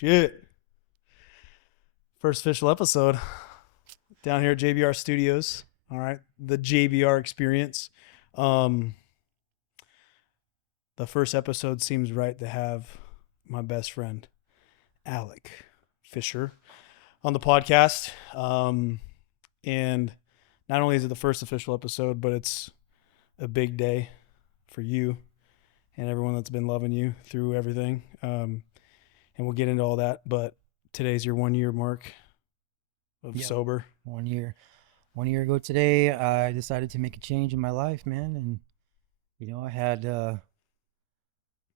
shit. First official episode down here at JBR Studios. All right. The JBR experience. The first episode seems right to have my best friend, Alec Fisher, on the podcast. And not only is it the first official episode, but it's a big day for you and everyone that's been loving you through everything. And we'll get into all that. But today's your 1 year mark of sober. 1 year. 1 year ago today, I decided to make a change in my life, man. And,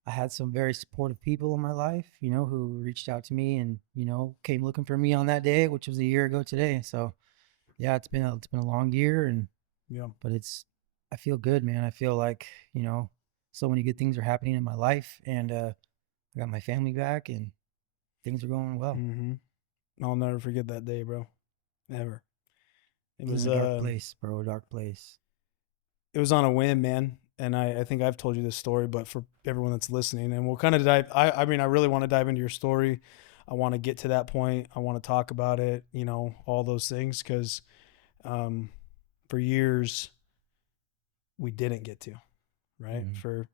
I had some very supportive people in my life, who reached out to me and, came looking for me on that day, which was a year ago today. So, yeah, it's been a long year, but I feel good, man. I feel like, so many good things are happening in my life, and I got my family back, and things are going well. Mm-hmm. I'll never forget that day, bro. Never. It was a dark place, bro. A dark place. It was on a whim, man. And I think I've told you this story, but for everyone that's listening, and we'll kind of dive. I really want to dive into your story. I want to get to that point. I want to talk about it, all those things, because for years we didn't get to, right? Mm-hmm. For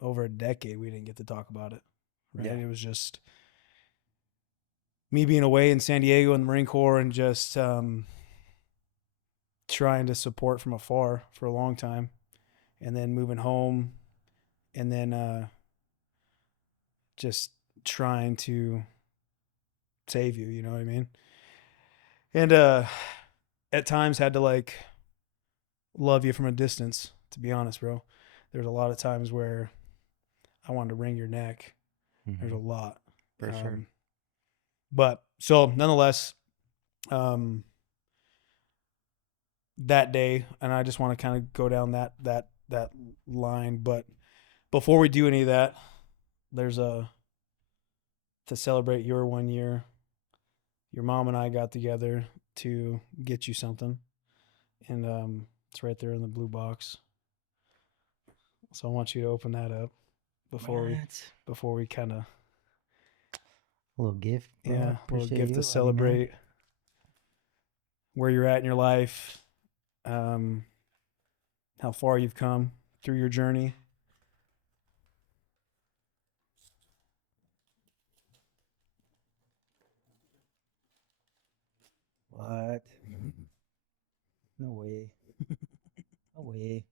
over a decade, we didn't get to talk about it, right? Yeah. It was just me being away in San Diego in the Marine Corps and just trying to support from afar for a long time. And then moving home, and then just trying to save you, you know what I mean? And at times had to love you from a distance, to be honest, bro. There's a lot of times where I wanted to wring your neck. Mm-hmm. There's a lot. For sure. But so nonetheless, that day, and I just want to kind of go down that line. But before we do any of that, there's to celebrate your 1 year, your mom and I got together to get you something, and it's right there in the blue box. So I want you to open that up before we kind of a little gift. Bro. Yeah, a little gift to celebrate where you're at in your life. How far you've come through your journey. What? No way. No way.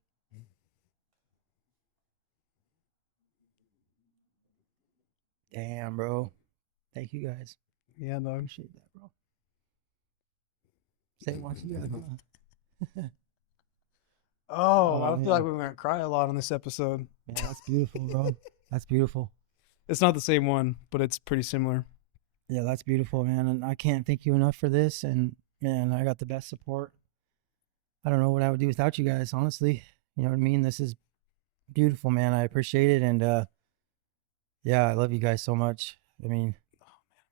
Damn, bro. Thank you guys. Yeah, dog. Appreciate that, bro. Say what you got. Oh, I feel like we're going to cry a lot on this episode. Yeah, that's beautiful, bro. That's beautiful. It's not the same one, but it's pretty similar. Yeah, that's beautiful, man. And I can't thank you enough for this. And, man, I got the best support. I don't know what I would do without you guys, honestly. You know what I mean? This is beautiful, man. I appreciate it. And, yeah, I love you guys so much. I mean,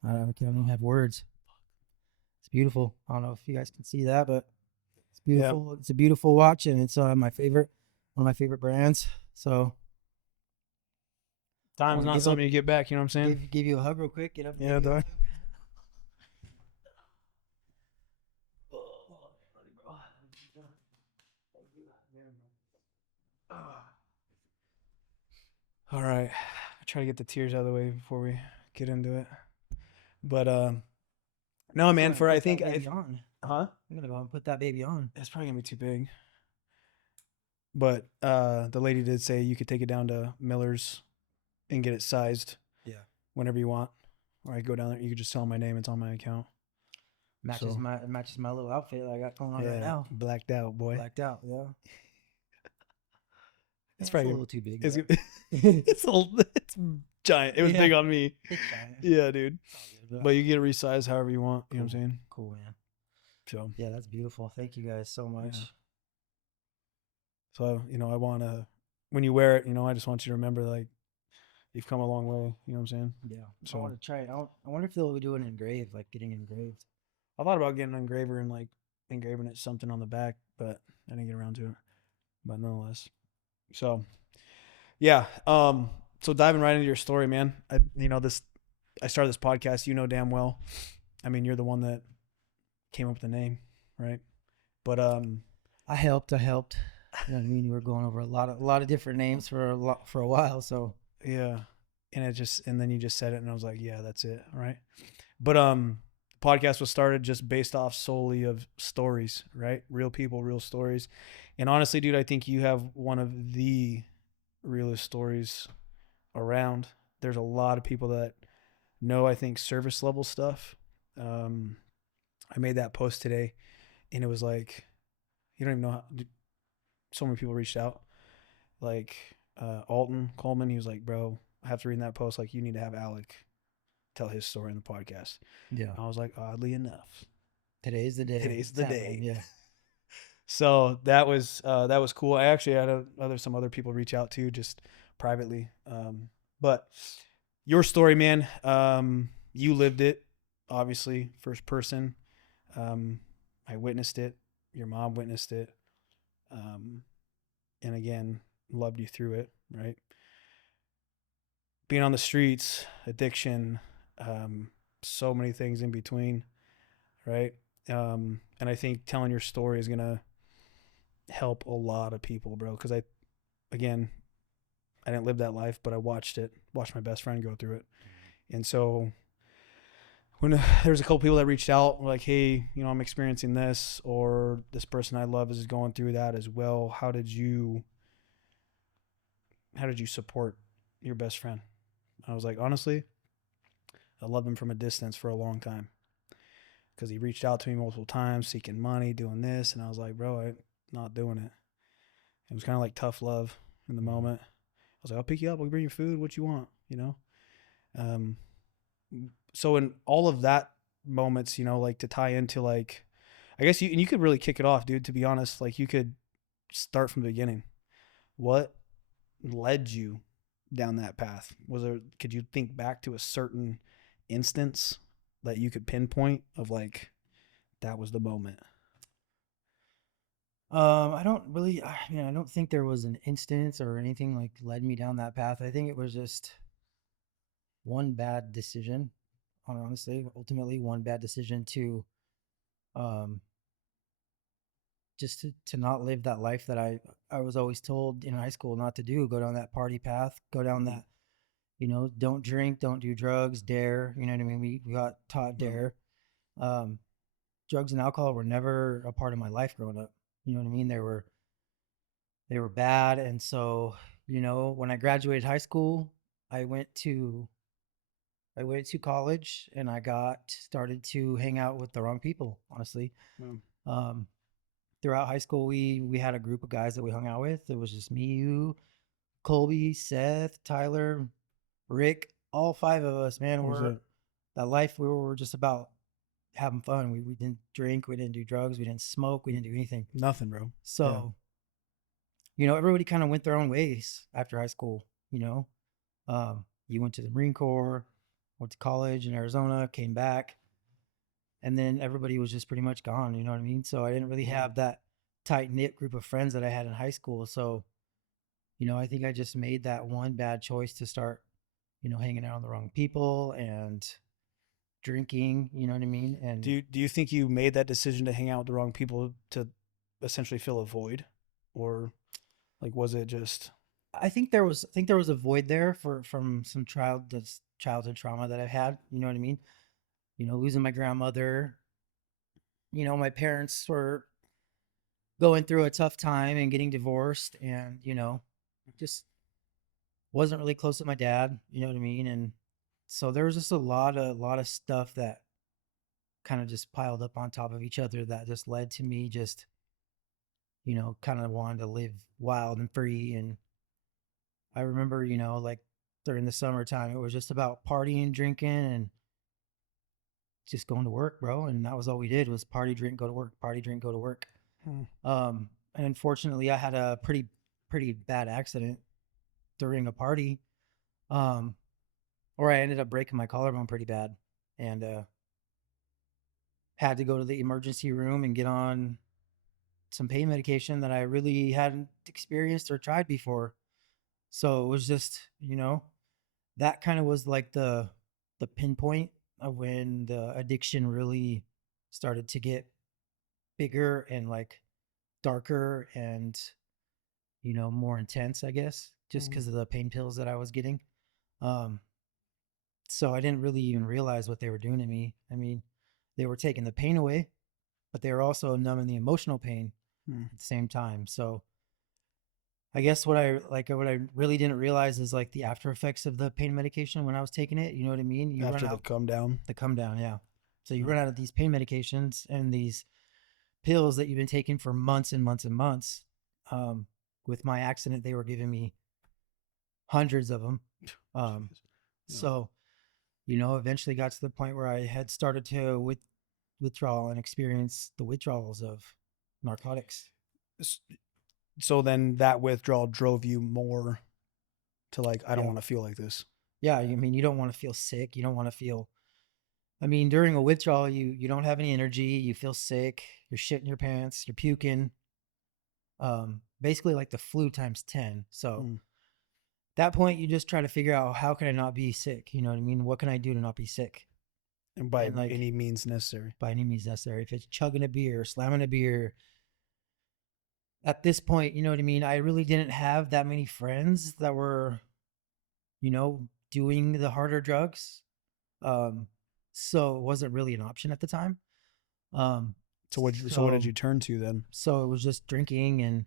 I don't even have words. It's beautiful. I don't know if you guys can see that, but it's beautiful. Yep. It's a beautiful watch, and it's one of my favorite brands. So time's not something you get back, you know what I'm saying? Give you a hug real quick. Get up. Yeah, dog. All right. I try to get the tears out of the way before we get into it. But no, man, I think I'm gonna go and put that baby on. It's probably gonna be too big. But the lady did say you could take it down to Miller's and get it sized. Yeah. Whenever you want. Or I go down there, you could just tell my name, it's on my account. Matches my little outfit that I got going on right now. Blacked out, boy. Blacked out, yeah. It's probably a little too big. It's giant. It was big on me. It's giant. Yeah, dude. But you get it resized however you want. Cool. You know what I'm saying? Cool, man. So yeah, that's beautiful. Thank you guys so much. Yeah. So, I want to, when you wear it, I just want you to remember, you've come a long way. You know what I'm saying? Yeah. So I want to try it. I wonder if they'll do an engraved, getting engraved. I thought about getting an engraver and, engraving it something on the back, but I didn't get around to it. But nonetheless. So, yeah. So diving right into your story, man. This I started this podcast. You know damn well. I mean, you're the one that came up with the name, right? But I helped. I helped. You know what I mean? We were going over a lot of different names for a while. So yeah, and then you just said it, and I was like, yeah, that's it, right? But the podcast was started just based off solely of stories, right? Real people, real stories. And honestly, dude, I think you have one of the realest stories around. There's a lot of people that know, I think, service level stuff. Um, I made that post today, and it was like, you don't even know how. So many people reached out, like Alton Coleman. He was like, "Bro, I have to read in that post. Like, you need to have Alec tell his story in the podcast." yeah, I was like, oddly enough, today's the day. today's It's the happening. day. Yeah. So that was cool. I actually had some other people reach out too, just privately. But your story, man, you lived it, obviously, first person. Um, I witnessed it. Your mom witnessed it. Um, and again, loved you through it, right? Being on the streets, addiction, so many things in between, right? And I think telling your story is gonna help a lot of people, bro. Because again, I didn't live that life, but I watched my best friend go through it. And so when there's a couple people that reached out, like, hey, I'm experiencing this, or this person I love is going through that as well. How did you support your best friend? I was like, honestly, I loved him from a distance for a long time because he reached out to me multiple times, seeking money, doing this, and I was like, bro, I'm not doing it. It was kind of like tough love in the moment. I was like, I'll pick you up. I'll bring you food. What you want. Um, so in all of that moments, like to tie into like, I guess you could really kick it off, dude. To be honest, like you could start from the beginning. What led you down that path? Could you think back to a certain instance that you could pinpoint of like that was the moment? I don't really. I mean, I don't think there was an instance or anything like led me down that path. I think it was just one bad decision. Honestly, ultimately, one bad decision to um just to not live that life that I was always told in high school not to do. Go down that party path. Go down Mm-hmm. that, don't drink, don't do drugs, dare. You know what I mean? We got taught Right. dare. Um, Drugs and alcohol were never a part of my life growing up. You know what I mean? They were bad, and so when I graduated high school, I went to I went to college, and I got started to hang out with the wrong people. Honestly, Well, um, throughout high school, we had a group of guys that we hung out with. It was just me, you, Colby, Seth, Tyler, Rick, all five of us. Man, what was we're it? that life. We were just about having fun. We didn't drink, we didn't do drugs, we didn't smoke, we didn't do anything. Nothing, bro. Yeah. So everybody kind of went their own ways after high school. You went to the Marine Corps, went to college in Arizona, came back, and then everybody was just pretty much gone. You know what I mean? So I didn't really Mm-hmm. have that tight knit group of friends that I had in high school. So I think I just made that one bad choice to start, hanging out with the wrong people and drinking. You know what I mean? Do And you think you made that decision to hang out with the wrong people to essentially fill a void, or like was it just? I think there was a void there from some childhood trauma that I've had. You know what I mean? Losing my grandmother. My parents were going through a tough time and getting divorced, and just wasn't really close to my dad. You know what I mean? And so there was just a lot of stuff that kind of just piled up on top of each other that just led to me just kind of wanting to live wild and free. And I remember, like during the summertime, it was just about partying, drinking, and just going to work, bro. And that was all we did was party, drink, go to work, party, drink, go to work. Hmm. And unfortunately, I had a pretty bad accident during a party, um, where I ended up breaking my collarbone pretty bad, and had to go to the emergency room and get on some pain medication that I really hadn't experienced or tried before. So it was just, that kind of was like the pinpoint of when the addiction really started to get bigger and like darker and more intense, I guess, just Mm. because of the pain pills that I was getting. Um, so I didn't really even realize what they were doing to me. I mean, they were taking the pain away, but they were also numbing the emotional pain Mm. at the same time. So I guess what I really didn't realize is like the after effects of the pain medication when I was taking it. You know what I mean? You run After the out come down. the come down, yeah. So you Oh. run out of these pain medications and these pills that you've been taking for months and months and months. Um, with my accident, they were giving me hundreds of them. Um, Jeez. Yeah. so eventually got to the point where I had started to withdrawal and experience the withdrawals of narcotics. So then that withdrawal drove you more to like, I don't Yeah, want to feel like this. yeah. I mean, you don't want to feel sick. You don't want to feel. I mean, during a withdrawal, you don't have any energy. You feel sick. You're shitting your pants. You're puking. Basically like the flu times 10. So Mm. that point, you just try to figure out how can I not be sick? You know what I mean? What can I do to not be sick? And by And like any means necessary. by any means necessary. If it's chugging a beer, slamming a beer. At this point, you know what I mean? I really didn't have that many friends that were, doing the harder drugs. Um, so it wasn't really an option at the time. Um, So what did so you turn to then? so it was just drinking and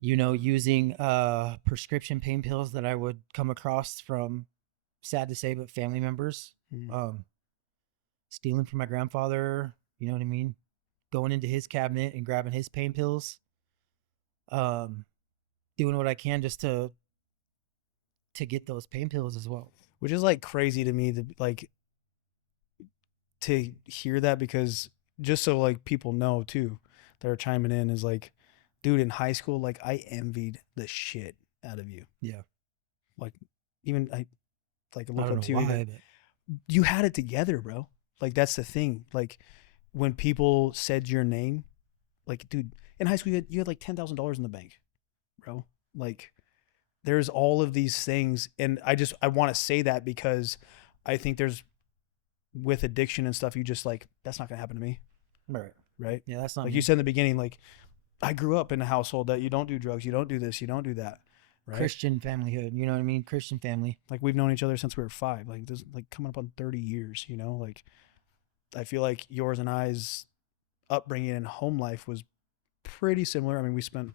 using prescription pain pills that I would come across from, sad to say, but family members. Mm. Um, stealing from my grandfather, you know what I mean? Going into his cabinet and grabbing his pain pills. Um, doing what I can just to get those pain pills as well. Which is like crazy to me to like to hear that, because just so like people know too that are chiming in, is like, dude, in high school, like I envied the shit out of you. Yeah. Like, even I like I look don't up know to you. why, but You had it together, bro. Like that's the thing. Like when people said your name, like, dude, in high school you had like $10,000 in the bank, bro. Like there's all of these things, and I want to say that because I think there's, with addiction and stuff, you just like, that's not gonna happen to me, right. right? Yeah, that's not Like you me. said in the beginning, like I grew up in a household that you don't do drugs, you don't do this, you don't do that, right? Christian familyhood, you know what I mean? Christian family. Like we've known each other since we were 5. Like this, like coming up on 30 years, you know. Like I feel like yours and I's upbringing and home life was pretty similar. I mean, we spent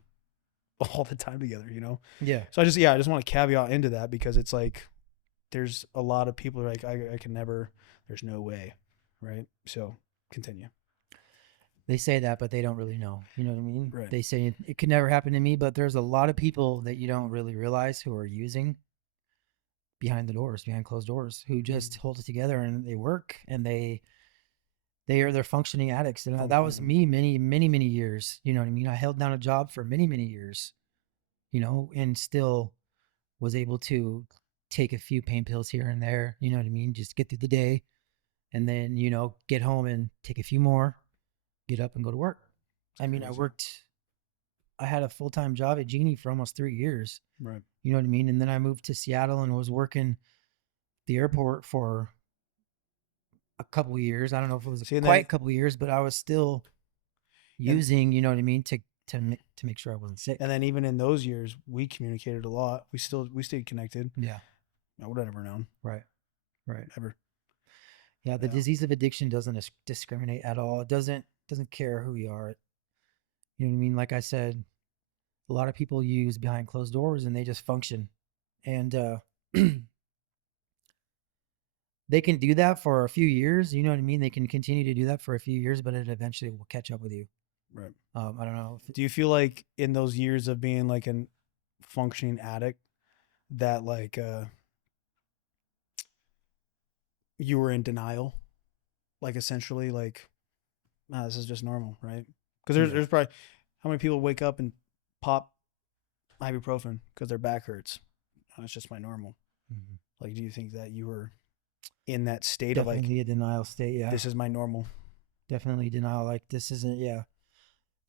all the time together, you know. Yeah. So I just want to caveat into that, because it's like there's a lot of people who are like, I can never, there's no way, right? So continue. They say that, but they don't really know. You know what I mean? Right. They say it could never happen to me, but there's a lot of people that you don't really realize who are using behind the doors, behind closed doors, who just Mm. hold it together and they work and they're functioning addicts. And that was Function. me many years. You know what I mean? I held down a job for many years, and still was able to take a few pain pills here and there, you know what I mean? Just get through the day and then, get home and take a few more, get up and go to work. It's I mean, crazy. I had a full time job at Genie for almost 3 years. Right. You know what I mean? And then I moved to Seattle and was working the airport for a couple of years. I don't know if it was See, and quite then a couple of years, but I was still and using, you know what I mean, to make sure I wasn't sick. and then even in those years, we communicated a lot. We stayed connected. Yeah. I would have never known. Right. Right. Ever. Yeah. The Yeah. disease of addiction doesn't discriminate at all. It doesn't care who you are. You know what I mean? Like I said, a lot of people use behind closed doors and they just function. And they can do that for a few years. You know what I mean? They can continue to do that for a few years, but it eventually will catch up with you. Right. I don't know. Do you feel like in those years of being like a functioning addict that like you were in denial? Like essentially like, nah, this is just normal, right? Because Yeah. there's probably, how many people wake up and pop ibuprofen because their back hurts? Oh, it's just my normal. Mhm. Like, do you think that you were in that state of like, Definitely a denial state. Yeah. this is my normal? Definitely denial. Like this isn't, yeah.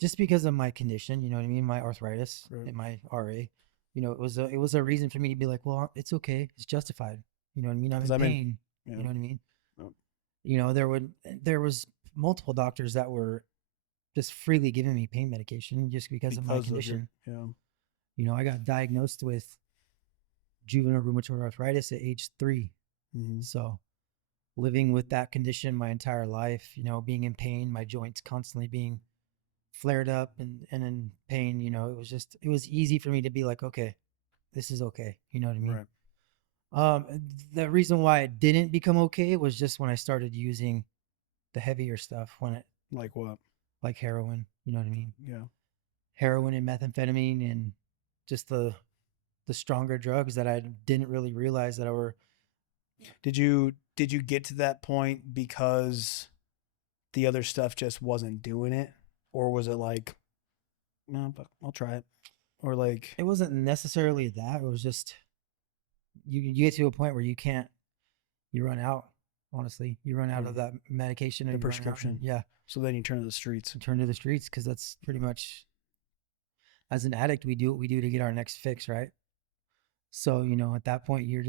Just because of my condition, you know what I mean? My arthritis Right. and my RA, it was a reason for me to be like, well, it's okay. It's justified. You know what I mean? I'm Because in I mean, pain. you You know, know what I mean? uh, There was multiple doctors that were just freely giving me pain medication just because of my because of your, condition. yeah, I got diagnosed with juvenile rheumatoid arthritis at age 3. mm-hmm. So living with that condition my entire life, being in pain, my joints constantly being flared up and in pain, it was easy for me to be like, okay, this is okay. You know what I mean? Right. Um, the reason why it didn't become okay was just when I started using the heavier stuff, Like what? like heroin, you know what I mean? Yeah. Heroin and methamphetamine and just the stronger drugs that I didn't really realize that I were. Did you get to that point because the other stuff just wasn't doing it, or was it like, no, but I'll try it, or like It wasn't necessarily that. It was just you get to a point where you run out. Honestly, you run out mm, of that medication, or the you run out, and prescription? yeah, So then you turn to the streets. you turn to the streets because that's pretty much as an addict we do what we do to get our next fix, right? So at that point you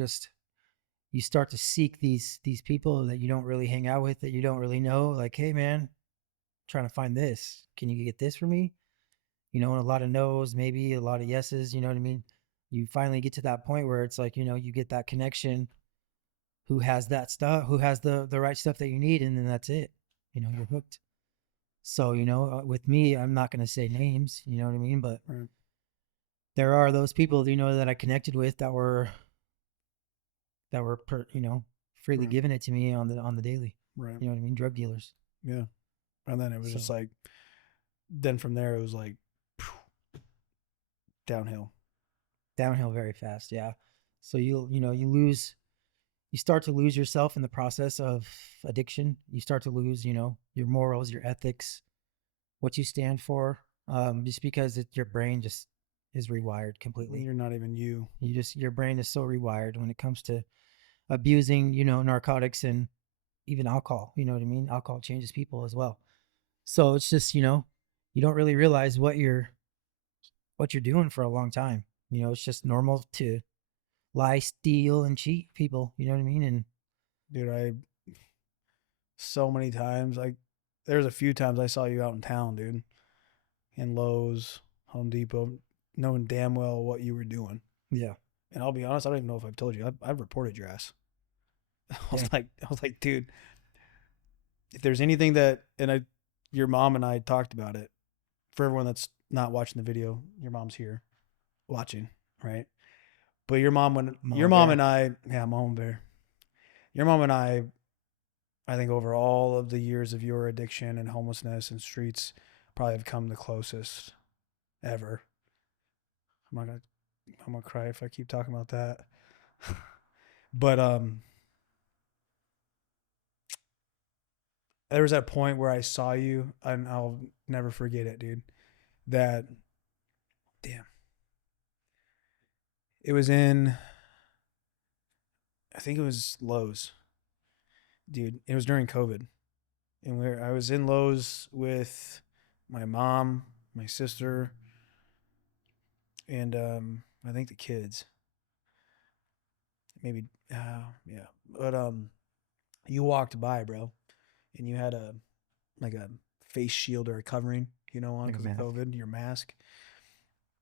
start to seek these people that you don't really hang out with, that you don't really know, like, hey man, trying to find this, can you get this for me? And a lot of no's, maybe a lot of yeses, you know what I mean? You finally get to that point where it's like, you get that connection, who has that stuff, who has the right stuff that you need, and then that's it. You're hooked. So with me, I'm not going to say names, you know what I mean, but Right. there are those people, that I connected with that were freely Right. giving it to me on the daily. Right. You know what I mean? Drug dealers. Yeah. And then it was just So like, then from there it was like downhill. downhill very fast, yeah. So you start to lose yourself in the process of addiction. You start to lose, your morals, your ethics, what you stand for, just because your brain just is rewired completely. You're not even you. Your brain is so rewired when it comes to abusing, narcotics and even alcohol. You know what I mean? Alcohol changes people as well. So it's just, you don't really realize what you're doing for a long time. It's just normal to lie, steal, and cheat people. You know what I mean? And Dude, I so many times like there's a few times I saw you out in town, dude, in Lowe's, Home Depot, knowing damn well what you were doing. yeah, And I'll be honest, I don't even know if I've told you. I've reported your ass. yeah, I was like, dude, if there's anything that, your mom and I talked about it. For everyone that's not watching the video, your mom's here watching, right? But your mama mom bear. and I, yeah, mom bear. Your mom and I think over all of the years of your addiction and homelessness and streets, probably have come the closest ever. I'm not gonna, I'm gonna cry if I keep talking about that. But there was that point where I saw you, and I'll never forget it, dude. That damn, it was in, I think it was Lowe's, dude. It was during COVID, and I was in Lowe's with my mom, my sister, and I think the kids, maybe, yeah. But you walked by, bro, and you had a face shield or a covering, on Like a because of mask. COVID, your mask,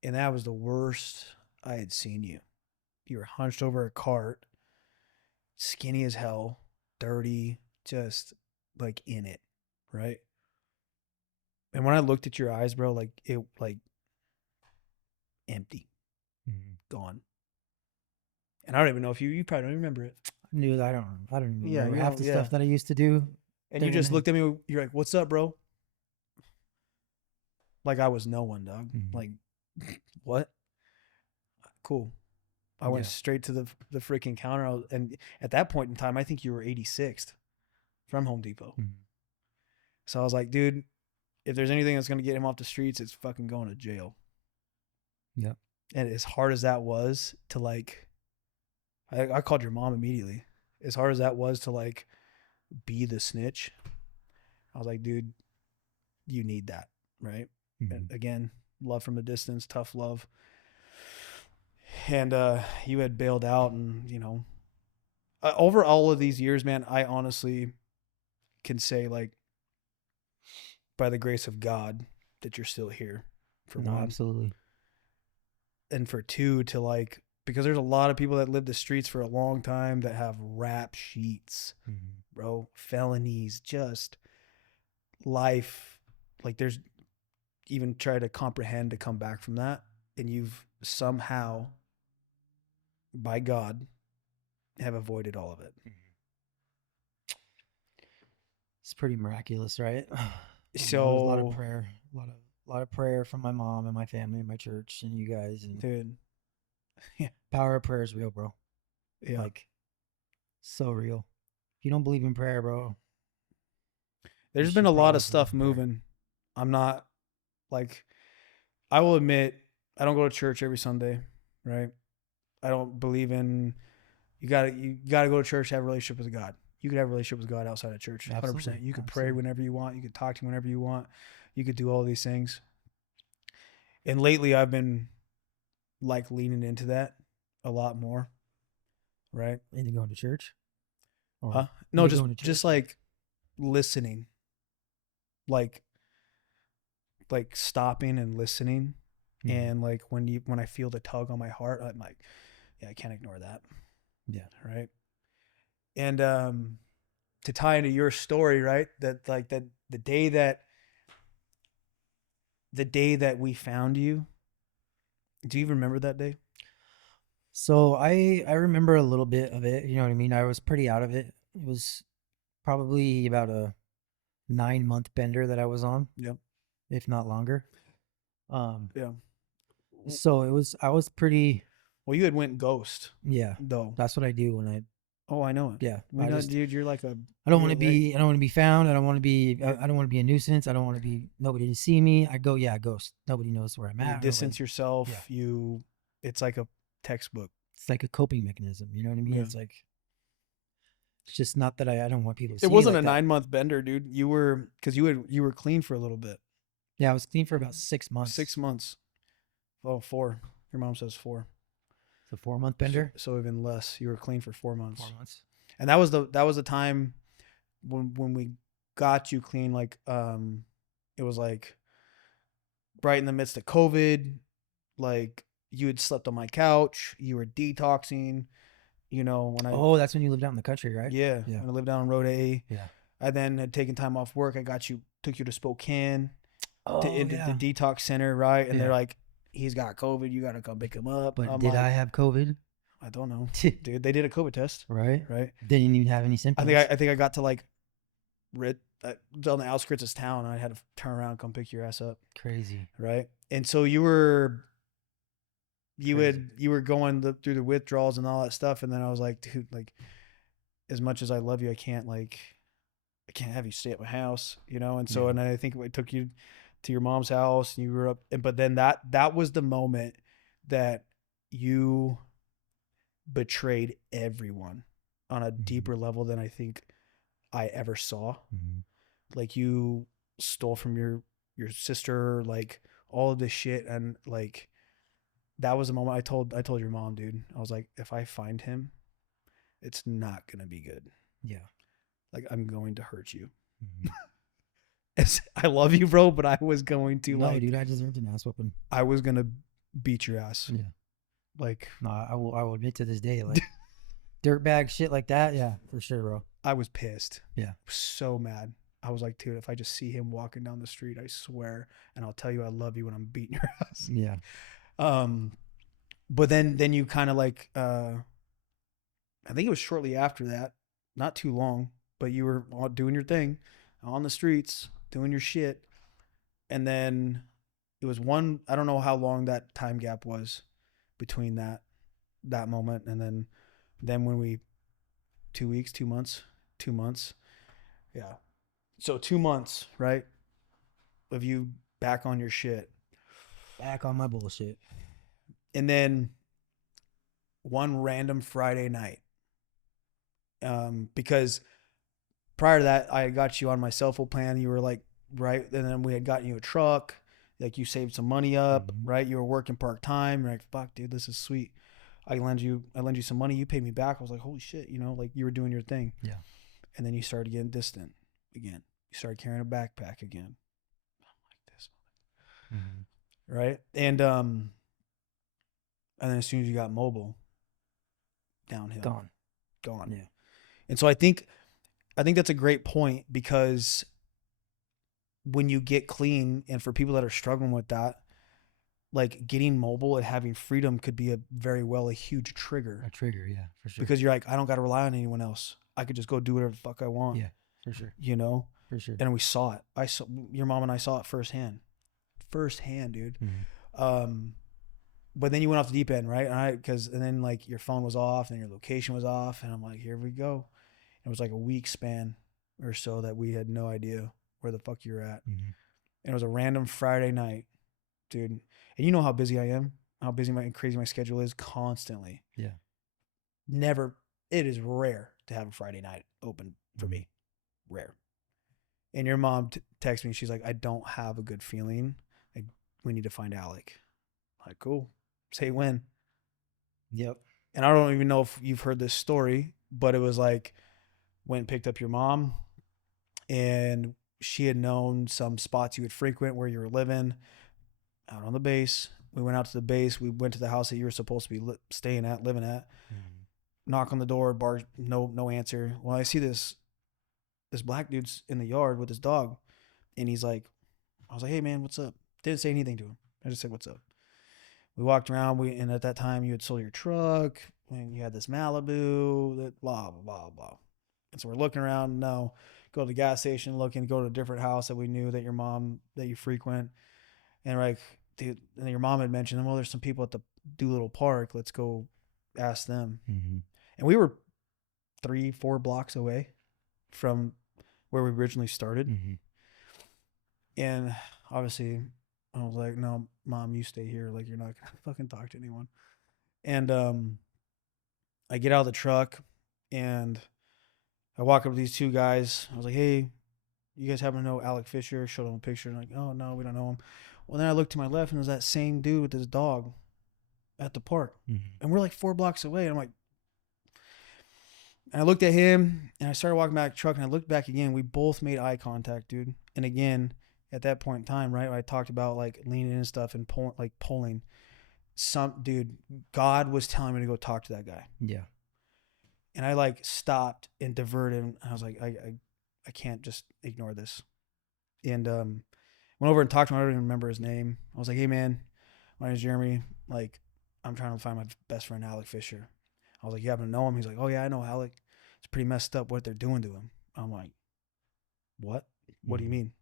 and that was the worst I had seen you. You were hunched over a cart, skinny as hell, dirty, just like in it, right? And when I looked at your eyes, bro, like it, like empty, Mhm. gone. And I don't even know if you probably don't even remember it. I don't even Yeah, remember you half don't. the Yeah. stuff that I used to do And you day and just night. looked at me. You're like, "What's up, bro?" Like I was no one, dog. Mhm. Like, what? Cool. I went Yeah. straight to the freaking counter, and at that point in time, I think you were 86th from Home Depot. Mhm. So I was like, dude, if there's anything that's gonna get him off the streets, it's fucking going to jail. Yep. And as hard as that was to like, I called your mom immediately. As hard as that was to like be the snitch, I was like, dude, you need that, right? And Mhm. again, love from a distance, tough love. And you had bailed out, and over all of these years, man, I honestly can say, like, by the grace of God, that you're still here, for No, one, absolutely. and for two, to like, because there's a lot of people that live the streets for a long time that have rap sheets, Mhm. bro, felonies, just life. Like, there's even try to comprehend to come back from that, and you've somehow, by God, have avoided all of it. It's pretty miraculous, right? You know, it was a lot of So, prayer, a lot of prayer from my mom and my family and my church and you guys, and dude, yeah, power of prayer is real, bro. yeah. Like, so real. If you don't believe in prayer, bro, you There's been a should lot of probably believe stuff in prayer. moving. I'm not like, I will admit, I don't go to church every Sunday, right? I don't believe in, you gotta go to church to have a relationship with God. You could have a relationship with God outside of church, 100%. Absolutely, You could pray absolutely. whenever you want. You could talk to him whenever you want. You could do all these things. And lately, I've been like leaning into that a lot more, right? Into going to church, Huh? or No, into just going to just church, or like listening, like stopping and listening, Mhm. and like when I feel the tug on my heart, I'm like, yeah, I can't ignore that, Yeah. right? And to tie into your story, right? That like that the day that we found you. Do you remember that day? So I remember a little bit of it. You know what I mean? I was pretty out of it. It was probably about a 9 month bender that I was on, Yep. if not longer. Um, Yeah. so I was pretty, Well, you had went ghost yeah. though. That's what I do when Oh, I know it. yeah. We know, dude. You're like a you're like I don't want to be found. you're I don't want to be a nuisance. I don't want to be nobody to see me. I go, yeah, ghost. Nobody knows where I'm you at. distance Nobody, yeah. yourself. It's like a textbook. It's like a coping mechanism. You know what I mean? Yeah. It's like, it's just not that I don't want people to It see me wasn't a like that. 9 month bender, dude. You were because you were clean for a little bit. Yeah. I was clean for about 6 months. 6 months. Oh, four. Your mom says four. It's a 4 month So, bender. so even less. You were clean for 4 months, 4 months. and that was the time when we got you clean. Like it was like right in the midst of COVID. Like you had slept on my couch. You were detoxing. You know when I Oh, that's when you lived out in the country, right? yeah Yeah. when I lived down on Road A. Yeah. I then had taken time off work. I took you to Spokane to Oh, into the yeah. detox center, right? And they're Yeah. like, he's got COVID. You got to come pick him up. But I'm did I like, have COVID? I don't know, dude. They did a COVID test, Right? right? Didn't even have any symptoms. I think I got to like on the outskirts of town, and I had to turn around, and come pick your ass up, Crazy. right? And so Crazy. you were going through the withdrawals and all that stuff, and then I was like, dude, like as much as I love you, I can't have you stay at my house, you know. And so Yeah. and I think I took you to your mom's house, and you were up, and but then that was the moment that you betrayed everyone on a Mhm. deeper level than I think I ever saw. Mhm. Like you stole from your sister, like all of this shit, and like that was the moment I told your mom, dude. I was like, if I find him, it's not gonna be good. Yeah. Like I'm going to hurt you. Mhm. I love you, bro, but I was going to No, like dude, I deserved an ass whooping. I was gonna beat your ass. Yeah. Like No, I will admit to this day, like dirtbag shit like that. Yeah, for sure, bro. I was pissed. Yeah. So mad. I was like, dude, if I just see him walking down the street, I swear, and I'll tell you I love you when I'm beating your ass. Yeah. Um, but then you kind of like I think it was shortly after that, not too long, but you were doing your thing on the streets, doing your shit, and then it was one. I don't know how long that time gap was between that moment and then when we 2 weeks, 2 months, 2 months, yeah. So 2 months, right, of you back on your shit, Back on my bullshit. and then one random Friday night, because prior to that, I got you on my cell phone plan. You were like, right. And then we had gotten you a truck. Like you saved some money up, Mhm. right? You were working part time. You're like, fuck, dude, this is sweet. I lend you some money, you pay me back. I was like, holy shit, like you were doing your thing. Yeah. And then you started getting distant again. You started carrying a backpack again. Like this. Mm-hmm. Right? And then as soon as you got mobile, downhill. Gone. Gone. Yeah. And so I think that's a great point, because when you get clean, and for people that are struggling with that, like getting mobile and having freedom could be a huge trigger. A trigger, yeah, for sure. Because you're like, I don't got to rely on anyone else. I could just go do whatever the fuck I want. Yeah, for sure. For sure. And we saw it. Your mom and I saw it firsthand, dude. Mm-hmm. But then you went off the deep end, right? And then like your phone was off and your location was off, and I'm like, here we go. It was like a week span or so that we had no idea where the fuck you were at. Mm-hmm. And it was a random Friday night, dude. And you know how busy I am, how busy crazy my schedule is constantly. Yeah. Never, it is rare to have a Friday night open for Mm-hmm. me. Rare. And your mom texts me. She's like, I don't have a good feeling. Like, we need to find Alec. I'm like, cool. Say when. Yep. And I don't even know if you've heard this story, but it was like, went and picked up your mom, and she had known some spots you would frequent where you were living out on the base. We went out to the base. We went to the house that you were supposed to be living at. Mm-hmm. Knock on the door, bar, no answer. Well, I see this black dude's in the yard with his dog, and he's like, I was like, hey man, what's up? Didn't say anything to him. I just said, what's up? We walked around. And at that time you had sold your truck, and you had this Malibu, that blah blah blah blah. And so we're looking around. No, go to the gas station, looking, go to a different house that we knew that you frequent, and we're like, dude. And your mom had mentioned, well, there's some people at the Doolittle Park. Let's go ask them. Mm-hmm. And we were 3-4 blocks away from where we originally started. Mm-hmm. And obviously, I was like, no, mom, you stay here. Like, you're not gonna fucking talk to anyone. And I get out of the truck, and I walk up to these two guys. I was like, hey, you guys happen to know Alec Fisher? Showed them a picture. And like, oh no, we don't know him. Well, then I looked to my left, and it was that same dude with his dog at the park. Mm-hmm. And we're like 4 blocks away. And I'm like, and I looked at him, and I started walking back to the truck, and I looked back again. We both made eye contact, dude. And again, at that point in time, right, I talked about like leaning in and stuff and pulling. Dude, God was telling me to go talk to that guy. Yeah. And I like stopped and diverted, and I was like, I can't just ignore this. And went over and talked to him. I don't even remember his name. I was like, hey man, my name's Jeremy. Like, I'm trying to find my best friend Alec Fisher. I was like, you happen to know him? He's like, oh yeah, I know Alec. It's pretty messed up what they're doing to him. I'm like, what? What do you mean?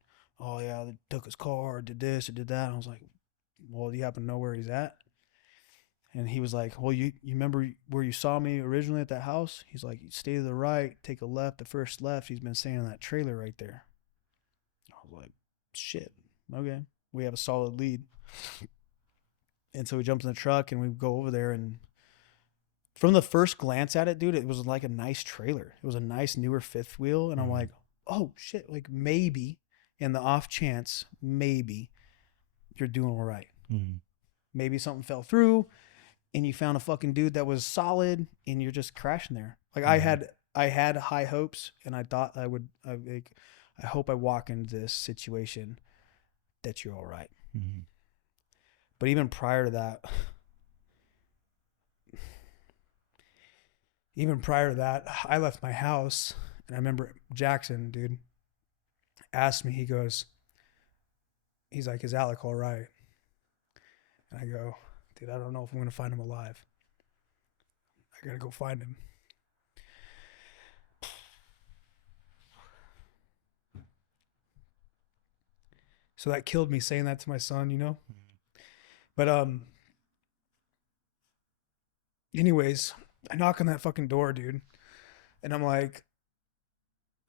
Oh yeah, they took his car, did this or did that. And I was like, well, do you happen to know where he's at? And he was like, well, you remember where you saw me originally at that house? He's like, stay to the right, take a left, the first left. He's been staying in that trailer right there. I was like, shit, okay. We have a solid lead. And so we jumped in the truck, and we go over there, and from the first glance at it, dude, it was like a nice trailer. It was a nice newer fifth wheel. And I'm like, oh shit, like maybe in the off chance, maybe you're doing all right. Mm-hmm. Maybe something fell through, and you found a fucking dude that was solid, and you're just crashing there. Like I had high hopes, and I thought I hope I walk into this situation that you're all right. Mm-hmm. But even prior to that, I left my house, and I remember Jackson, dude, asked me, he's like, is Alec all right? And I go, dude, I don't know if I'm going to find him alive. I got to go find him. So that killed me, saying that to my son, But anyways, I knock on that fucking door, dude. And I'm like,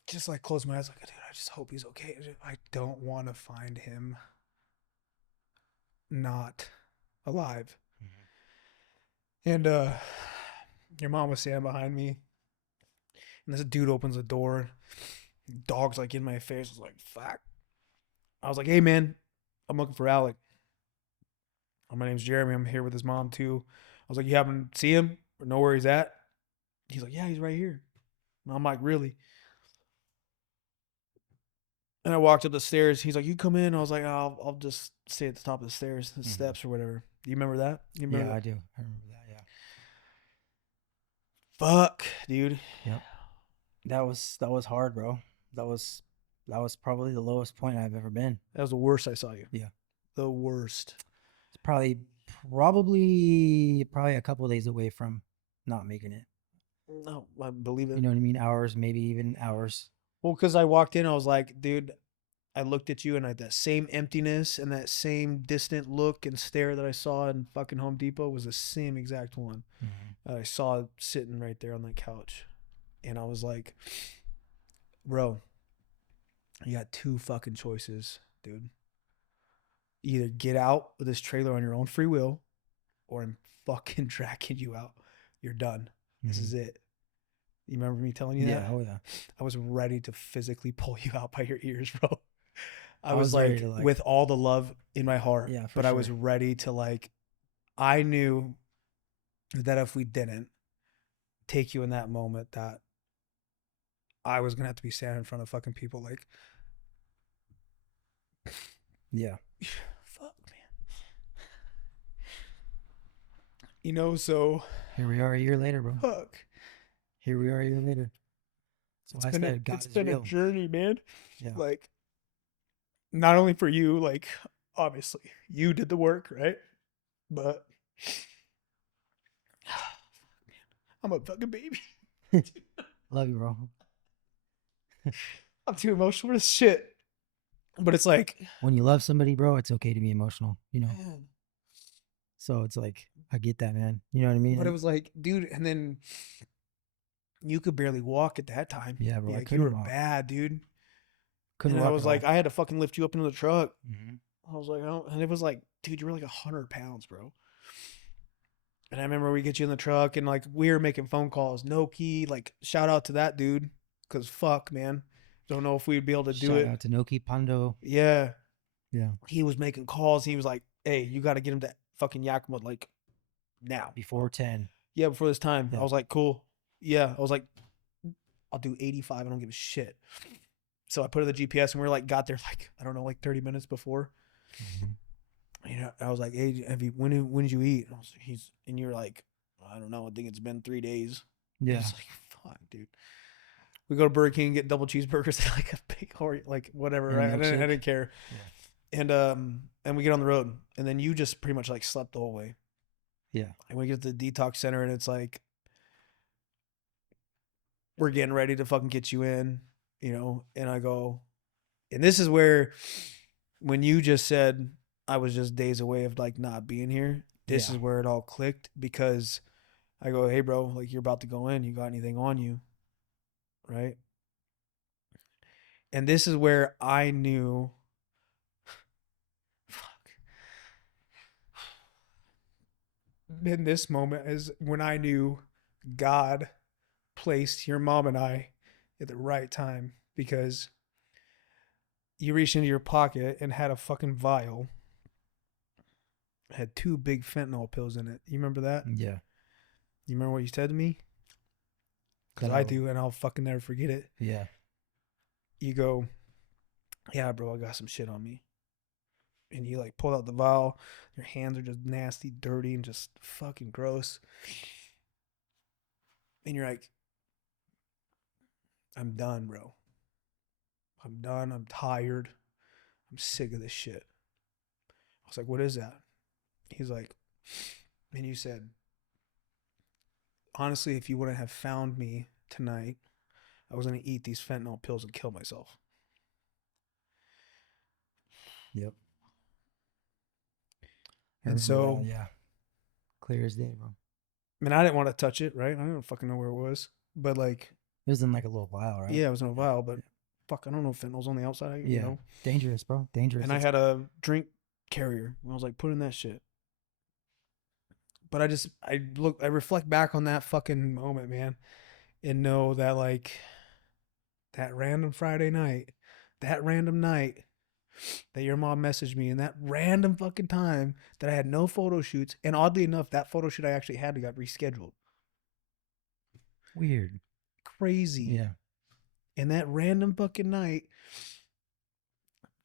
just like close my eyes, like, dude, I just hope he's okay. I don't want to find him not alive. Mm-hmm. And your mom was standing behind me, and this dude opens the door. Dog's like in my face. I was like, fuck. I was like, hey man, I'm looking for Alec. My name's Jeremy. I'm here with his mom too. was like, you haven't seen him or know where he's at? He's like, yeah, he's right here. And I'm like, really? And I walked up the stairs. He's like, you come in. I was like, I'll just stay at the top of the stairs, the Hmm. steps or whatever. Do you remember that? You remember Yeah, I that? do. I remember that. Yeah. Fuck, dude. Yep. That was hard, bro. That was that was probably the lowest point I've ever been. That was the worst I saw you. Yeah. The worst. It's probably a couple of days away from not making it. No, I believe You it. know what I mean? Hours, maybe even hours. Well, because I walked in, I was like, dude, I looked at you and I, that same emptiness and that same distant look and stare that I saw in fucking Home Depot was the same exact one Hmm. that I saw sitting right there on that couch. And I was like, bro, you got two fucking choices, dude. Either get out of this trailer on your own free will or I'm fucking dragging you out. You're done. This Hmm. is it. You remember me telling you Yeah. that? Oh yeah. I was ready to physically pull you out by your ears, bro. I I was was ready like, to like. with all the love in my heart, Yeah, for but I was sure. ready to like, I knew that if we didn't take you in that moment, that I was gonna have to be standing in front of fucking people like, Yeah. fuck, man. You know, so Here we are a year later, bro. fuck. Here we are a year later. That's why I said God It's is been a real. journey, man. Yeah. Like, not only for you, like, obviously, you did the work, right? But I'm a fucking baby. Love you, bro. I'm too emotional for this shit. But it's like, When you love somebody, bro, it's okay to be emotional, you know? man. So it's like, I get that, man. You know what I mean? But it was like, dude, and then you could barely walk at that time. Yeah, bro. I Like, you were couldn't walk. bad, dude. Couldn't And I walk was at like, all. I had to fucking lift you up into the truck. Hmm. I was like, oh, and it was like, dude, you were like 100 pounds, bro. And I remember we get you in the truck and like we were making phone calls. No key, like shout out to that dude. Cause fuck, man. Don't know if we'd be able to do Shout it. out to Noki Pando. Yeah. Yeah. He was making calls. He was like, hey, you got to get him to fucking Yakima like now. Before 10. Yeah, before this time. I Yeah. was like, cool. Yeah. I was like, I'll do 85. I don't give a shit. So I put in the GPS and we are like, got there like, I don't know, like 30 minutes before. Hmm. You know, I was like, hey, when did you eat? And I was, and you're like, I don't know. I think it's been 3 days. I Yeah. was like, fuck, dude. We go to Burger King, get double cheeseburgers and like a big like whatever. And a Right? I milkshake. didn't care. Yeah. And we get on the road, and then you just pretty much like slept the whole way. Yeah. And we get to the detox center, and it's like we're getting ready to fucking get you in, you know. And I go, and this is where when you just said I was just days away of like not being here. This Yeah. is where it all clicked because I go, hey, bro, like you're about to go in. You got anything on you? Right. And this is where I knew, fuck, in this moment is when I knew God placed your mom and I at the right time because you reached into your pocket and had a fucking vial, had two big fentanyl pills in it. You remember that? Yeah. You remember what you said to me? Because That I do, and I'll fucking never forget it. Yeah. You go, yeah, bro, I got some shit on me. And you like pull out the vial. Your hands are just nasty, dirty, and just fucking gross. And you're like, I'm done, bro. I'm done. I'm tired. I'm sick of this shit. I was like, what is that? He's like, and you said, honestly, if you wouldn't have found me tonight, I was going to eat these fentanyl pills and kill myself. Yep. I And remember so, that. Yeah. Clear as day, bro. I mean, I didn't want to touch it, right? I didn't fucking know where it was. But like, It was in like a little vial, right? yeah, it was in a vial, but fuck, I don't know if fentanyl's on the outside, you Yeah. know? Dangerous, bro. Dangerous. And I had a drink carrier. And I was like, put in that shit. But I reflect back on that fucking moment, man, and know that like that random Friday night, that random night, that your mom messaged me in that random fucking time that I had no photo shoots. And oddly enough, that photo shoot I actually had got rescheduled. Weird. Crazy. Yeah. And that random fucking night,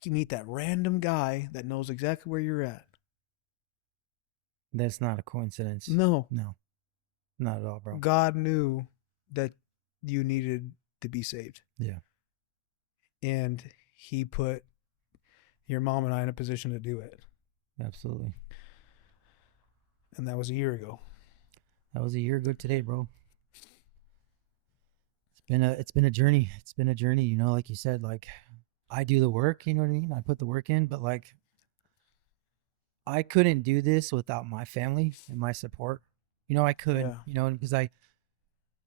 you meet that random guy that knows exactly where you're at. That's not a coincidence. No, No, not at all, bro. God knew that you needed to be saved. Yeah. And he put your mom and I in a position to do it. Absolutely. And that was a year ago. That was a year ago today, bro. It's been a journey. It's been a journey, like you said, like I do the work, you know what I mean? I put the work in, but like I couldn't do this without my family and my support. I could, Yeah. because I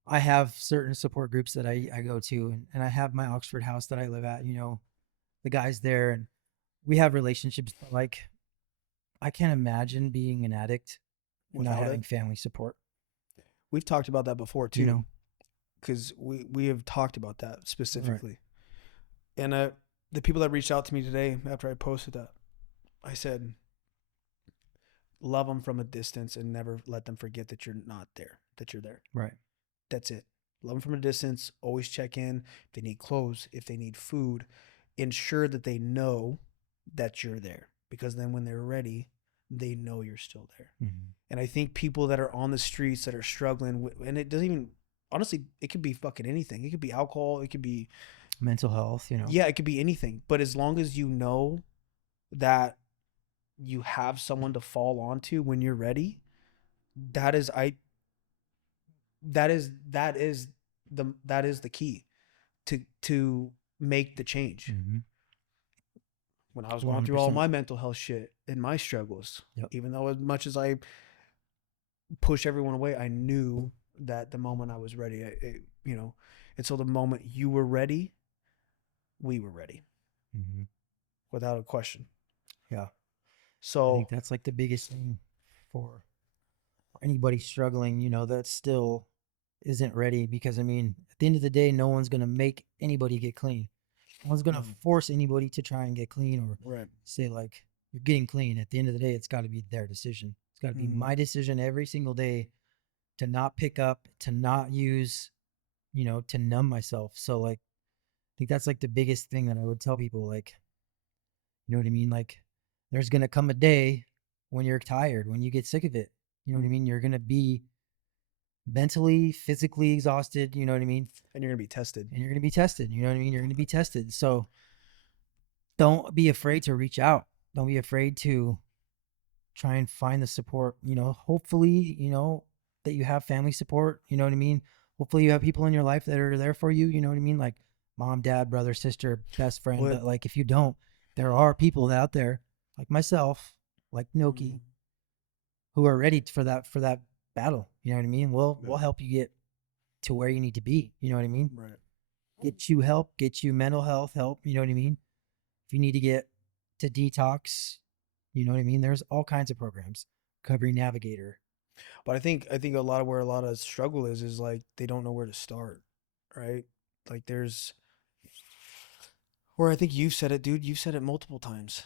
have certain support groups that I go to, and I have my Oxford house that I live at, the guys there, and we have relationships, but like I can't imagine being an addict and not Without it. having family support, We've talked about that before you too. know? Because we have talked about that Right. specifically. And the people that reached out to me today after I posted that, I said, love them from a distance and never let them forget that you're not there, that you're there. Right. That's it. Love them from a distance. Always check in. If they need clothes, if they need food, ensure that they know that you're there. Because then when they're ready, they know you're still there. Mm-hmm. And I think people that are on the streets that are struggling, and it doesn't even, honestly, it could be fucking anything. It could be alcohol. It could be, Mental health, yeah, it could be anything. But as long as you know that you have someone to fall onto when you're ready, that is, that is the key to make the change. Mm-hmm. When I was going through all 100%. my mental health shit and my struggles, Yep. even though as much as I push everyone away, I knew that the moment I was ready, and so the moment you were ready, we were ready Mm-hmm. without a question. Yeah. I think So, that's like the biggest thing for anybody struggling, that still isn't ready, because I mean, at the end of the day, no one's going to make anybody get clean. No one's going to no, force anybody to try and get clean or right. say like you're getting clean. At the end of the day, it's got to be their decision. It's got to be Mm-hmm. my decision every single day to not pick up, to not use, to numb myself. So like I think that's like the biggest thing that I would tell people, like, you know what I mean? Like there's going to come a day when you're tired, when you get sick of it. You know what I mean? You're going to be mentally, physically exhausted, you know what I mean? And you're gonna be tested. And you're going to be tested, you know what I mean? You're going to be tested. So don't be afraid to reach out. Don't be afraid to try and find the support, hopefully, that you have family support, you know what I mean? Hopefully you have people in your life that are there for you, you know what I mean? Like mom, dad, brother, sister, best friend. But But like if you don't, there are people out there like myself, like mm, Noki, who are ready for that battle. You know what I mean? yeah, We'll help you get to where you need to be. You know what I mean? right. Get you help, get you mental health help. You know what I mean? If you need to get to detox, you know what I mean? There's all kinds of programs. Recovery Navigator. But I think a lot of where a lot of struggle is like they don't know where to start, right? Like there's where I think you've said it, dude. You've said it multiple times.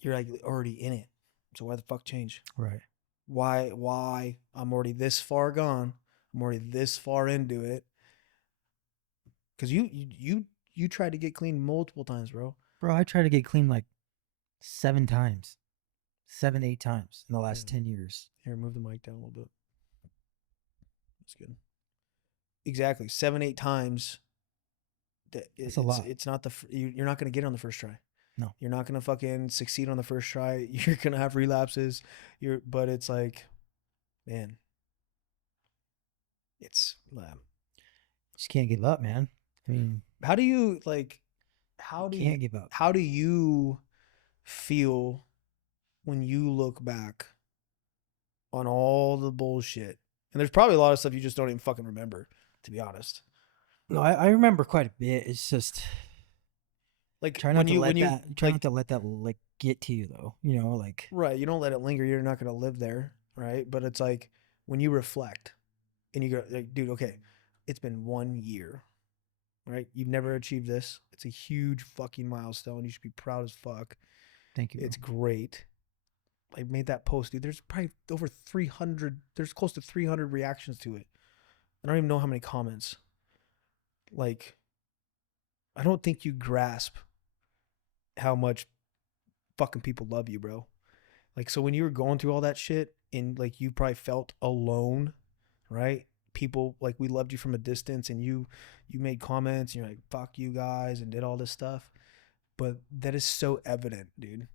You're like already in it. So why the fuck change? Right. Why I'm already this far gone. I'm already this far into it. Cause you tried to get clean multiple times, bro. Bro, I tried to get clean like 7 times, 7, 8 times in the Yeah. last 10 years. Here, move the mic down a little bit. That's good. Exactly. 7, 8 times. That's a lot. It's not you're not gonna get it on the first try. No. You're not gonna fucking succeed on the first try. You're gonna have relapses. But it's like, man, it's Just can't give up, man. I mean, how do you like how do you can't give up. how do you feel when you look back on all the bullshit? And there's probably a lot of stuff you just don't even fucking remember, to be honest. No, I remember quite a bit. It's just Like try when not to you when let you that try like not to let that like get to you though. Like right, you don't let it linger. You're not gonna live there, right? But it's like when you reflect and you go, like, dude, okay, it's been 1 year, right? You've never achieved this. It's a huge fucking milestone. You should be proud as fuck. Thank you, bro. It's great. I made that post, dude. There's probably over 300. There's close to 300 reactions to it. I don't even know how many comments. Like, I don't think you grasp how much fucking people love you, bro. Like, so when you were going through all that shit and like you probably felt alone, right? People like we loved you from a distance, and you made comments, and you're like, fuck you guys, and did all this stuff. But that is so evident, dude.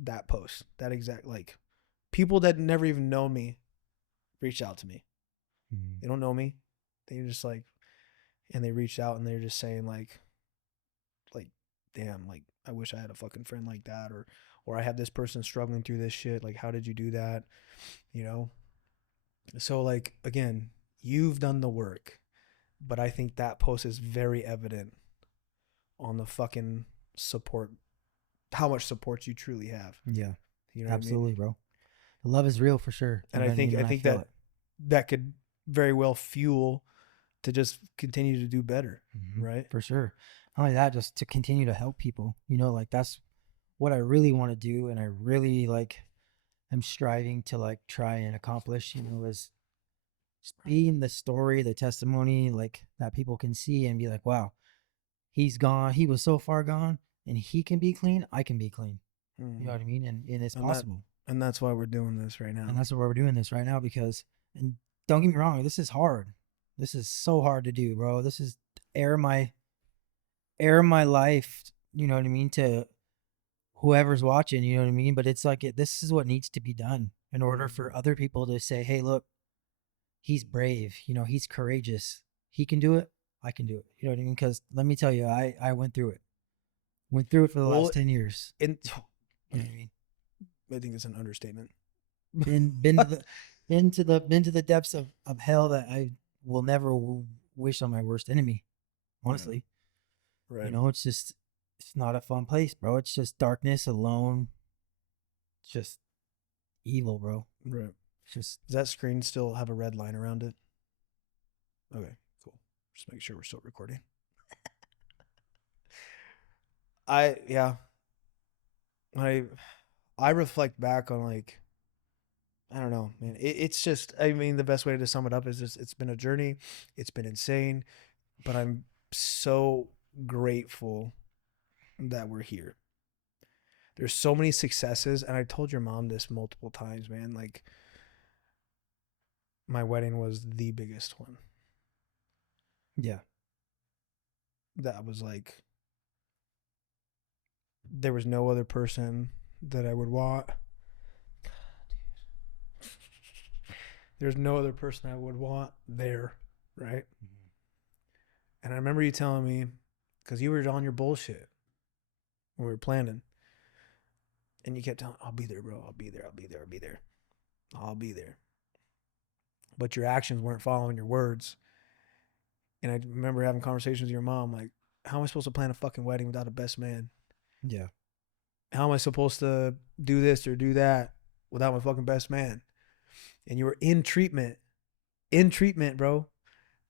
That post, that exact, like, people that never even know me reached out to me. Mhm. They don't know me. They just like, and they reached out and they're just saying like, damn, like I wish I had a fucking friend like that, or I have this person struggling through this shit. Like, how did you do that? You know? So like again, you've done the work, but I think that post is very evident on the fucking support, how much support you truly have. Yeah, You know what I mean? absolutely, bro. The love is real for sure. You And know I what I think mean? I And I think feel that it. that could very well fuel to just continue to do better, Mhm. right? For sure. Not only that, just to continue to help people. You know, like that's what I really want to do, and I really like am striving to like try and accomplish. You know, is just being the story, the testimony, like that people can see and be like, wow, he's gone. He was so far gone, and he can be clean. I can be clean. You know Mm. what I mean? And it's And that possible. and that's why we're doing this right And now. that's why we're doing this right now because, and don't get me wrong, this is hard. This is so hard to do, bro. This is air my air my life. You know what I mean, to whoever's watching. You know what I mean. But it's like this is what needs to be done in order for other people to say, hey, look, he's brave. You know, he's courageous. He can do it. I can do it. You know what I mean? Because let me tell you, I went through it. Went through it for the Well, last 10 years. and You know what I mean? I think it's an understatement. Been to the been to the depths of hell that I will never wish on my worst enemy. Yeah, Honestly, you right, know, it's not a fun place, bro. It's just darkness, alone. It's just evil, bro. right. It's just Does that screen still have a red line around it? Okay, cool. Just make sure we're still recording. Yeah, I I reflect back on like, I don't know, man. It's just, I mean, the best way to sum it up is just it's been a journey. It's been insane, but I'm so grateful that we're here. There's so many successes, and I told your mom this multiple times, man. Like, my wedding was the biggest one. yeah, That was like, there was no other person that I would want. There's no other person I would want there, right? And I remember you telling me, because you were on your bullshit when we were planning, and you kept telling, I'll be there, bro. I'll be there. I'll be there. I'll be there. I'll be there. But your actions weren't following your words. And I remember having conversations with your mom, like, how am I supposed to plan a fucking wedding without a best man? yeah. How am I supposed to do this or do that without my fucking best man? And you were in treatment, bro.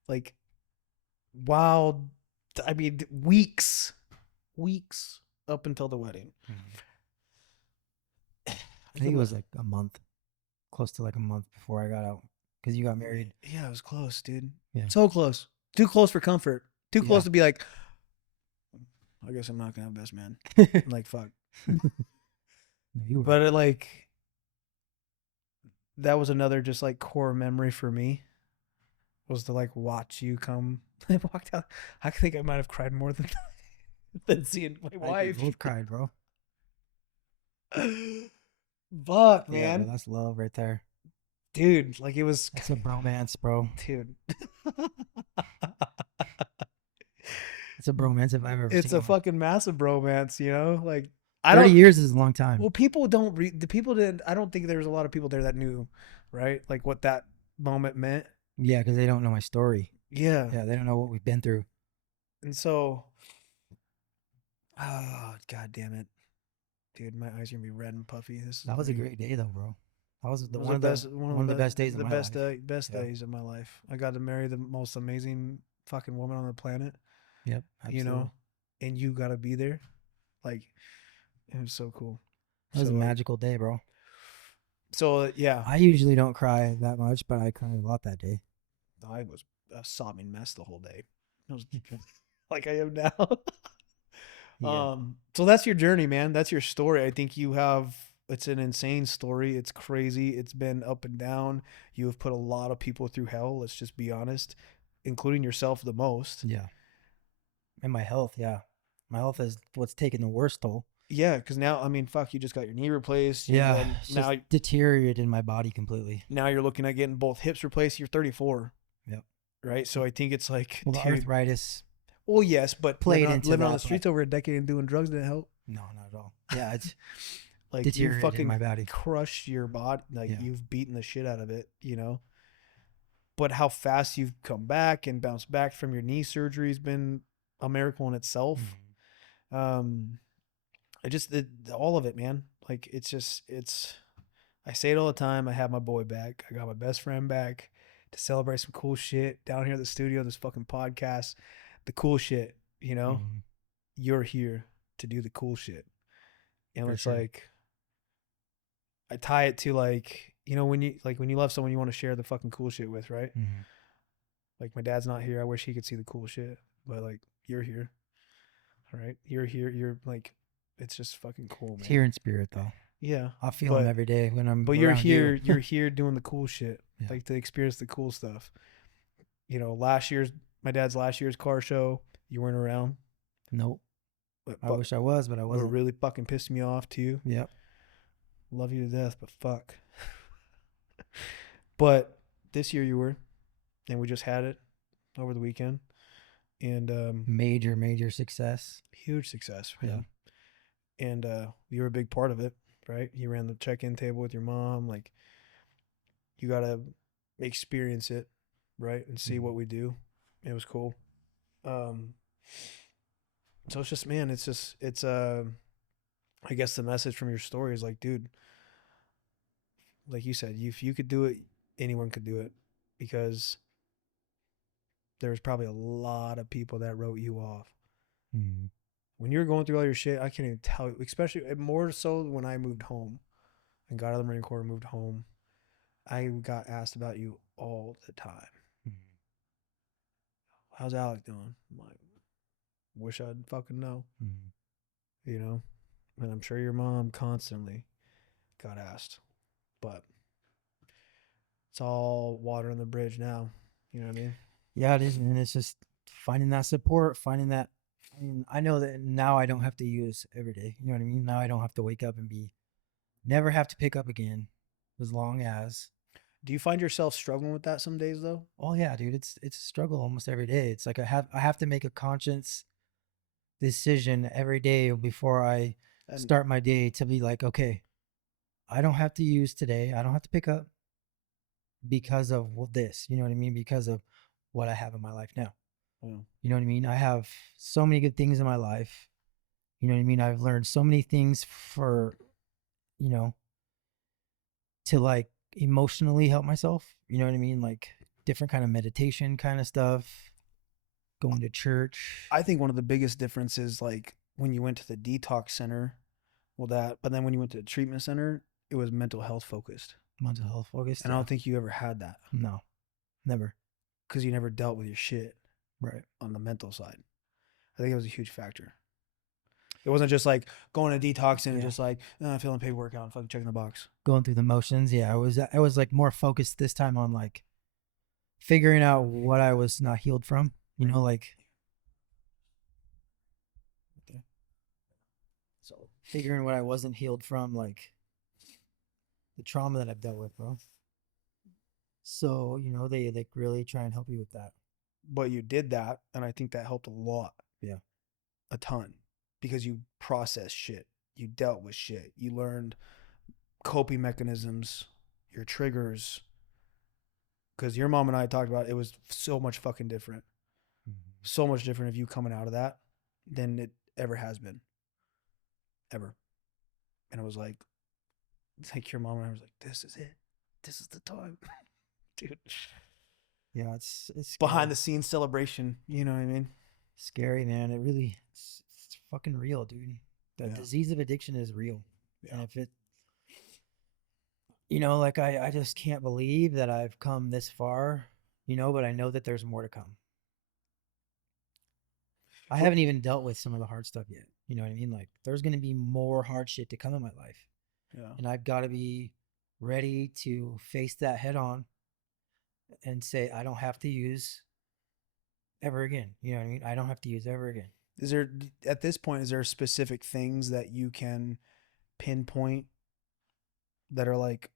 Like, wild, I mean, weeks up until the wedding. I think it was like a month, close to like a month before I got out, because you got married. Yeah, it was close, dude. Yeah, So close. Too close for comfort. Too yeah. close to be like, I guess I'm not gonna have best man. No, I'm like, fuck. you were. But it, like, that was another just like core memory for me, was to like watch you come. I walked out. I think I might have cried more than than seeing my I think wife. we both cried, bro. Fuck, Yeah, bro, man. that's love right there. Dude, like, it was, That's a bromance, bro. dude. It's a bromance if I've ever It's seen a one. fucking massive bromance, you know? Like, I 30 don't, years is a long time. well, people don't read, the people didn't, I don't think there was a lot of people there that knew, right? Like, what that moment meant. Yeah, because they don't know my story. Yeah. Yeah, they don't know what we've been through. And so, oh, god damn it. Dude, my eyes are gonna be red and puffy. This is That was a great. great day, though, bro. That was It was the best, one of the best days of the my best life. best Yeah, days of my life. I got to marry the most amazing fucking woman on the planet. Yep, you know, absolutely. and you got to be there. Like, it was so cool. That was So a like, magical day, bro. yeah, I usually don't cry that much, but I cried a lot that day. I was a sobbing mess the whole day. I was like I am now. Yeah. So that's your journey, man. That's your story. I think you have, it's an insane story. It's crazy. It's been up and down. You have put a lot of people through hell. Let's just be honest, including yourself the most. Yeah. And my health, yeah. My health is what's taking the worst toll. Yeah, because now, I mean, fuck, you just got your knee replaced. You Yeah, then it's just deteriorated in my body completely. now you're looking at getting both hips replaced. You're 34, Yep. right? So I think it's like, Well, the dude. arthritis Well, yes, but played into living on the that, but streets over a decade and doing drugs didn't help. no, not at all. Yeah, it's Like you deteriorated in fucking my body. crushed your body. Like Yeah. you've beaten the shit out of it, But how fast you've come back and bounced back from your knee surgery has been a miracle in itself. Mhm. Um, all of it, man. Like it's just, I say it all the time. I have my boy back. I got my best friend back to celebrate some cool shit down here at the studio, this fucking podcast, the cool shit, Mhm. you're here to do the cool shit. And For it's sure. like, I tie it to like, when you love someone you want to share the fucking cool shit with, right? Mhm. Like my dad's not here. I wish he could see the cool shit, but like you're here, right? You're here. You're like, it's just fucking cool, It's man. here in spirit, though. Yeah, I feel them but every day when I'm you're around here. you. You're here doing the cool shit, Yeah. like to experience the cool stuff. My dad's last year's car show. You weren't around, Nope. but, I wish I was, but I what wasn't. really fucking pissed me off too. Yep. Love you to death, but fuck. But this year you were, and we just had it over the weekend, and Major, major success. huge success, Yeah. man. And you were a big part of it, right? You ran the check-in table with your mom. Like you gotta experience it, right, and see Mhm. what we do. It was cool. Um, so it's just, man, I guess the message from your story is like, dude, like you said, if you could do it, anyone could do it, because there's probably a lot of people that wrote you off Mhm. when you were going through all your shit. I can't even tell you, especially more so when I moved home and got out of the Marine Corps and moved home. I got asked about you all the time. Mhm. How's Alec doing? I'm like, wish I'd fucking know, Mhm. you know? And I'm sure your mom constantly got asked, but it's all water on the bridge now. You know what I mean? Yeah, it is, and it's just finding that support, finding that. I mean, I know that now I don't have to use every day. You know what I mean? Now I don't have to wake up and never have to pick up again, as long as. Do you find yourself struggling with that some days though? Oh yeah, dude, it's a struggle almost every day. It's like I have to make a conscious decision every day before I And start my day to be like, okay, I don't have to use today. I don't have to pick up because of this. You know what I mean? Because of what I have in my life now. well, You know what I mean? I have so many good things in my life. You know what I mean? I've learned so many things you know, to like emotionally help myself. You know what I mean? Like different kind of meditation kind of stuff, going to church, I think one of the biggest differences, like when you went to the detox center, but then when you went to the treatment center, it was mental health focused. mental health focused. And I Yeah. don't think you ever had that No, never. because you never dealt with your shit Right. on the mental side. I think it was a huge factor. It wasn't just like going to detox and Yeah. just like filling paperwork out and fucking checking the box. Going through the motions. Yeah. I was like more focused this time on like figuring out what I was not healed from, like so figuring what I wasn't healed from, like the trauma that I've dealt with, bro. So, they like really try and help you with that. But you did that, and I think that helped a lot, Yeah. a ton, because you processed shit, you dealt with shit, you learned coping mechanisms, your triggers. Because your mom and I talked about it, was so much fucking different, Mhm. so much different of you coming out of that than it ever has been, ever. And it was like your mom and I was like, this is it, this is the time, dude. Yeah, it's Behind scary. the scenes celebration, you know what I mean? Scary, man. It really, it's fucking real, dude. The Yeah. disease of addiction is real. Yeah. And if it, like I just can't believe that I've come this far, but I know that there's more to come. I For, haven't even dealt with some of the hard stuff yet. You know what I mean? Like, there's going to be more hard shit to come in my life. yeah. And I've got to be ready to face that head on and say, I don't have to use ever again. You know what I mean? I don't have to use ever again. Is there at this point is there specific things that you can pinpoint that are like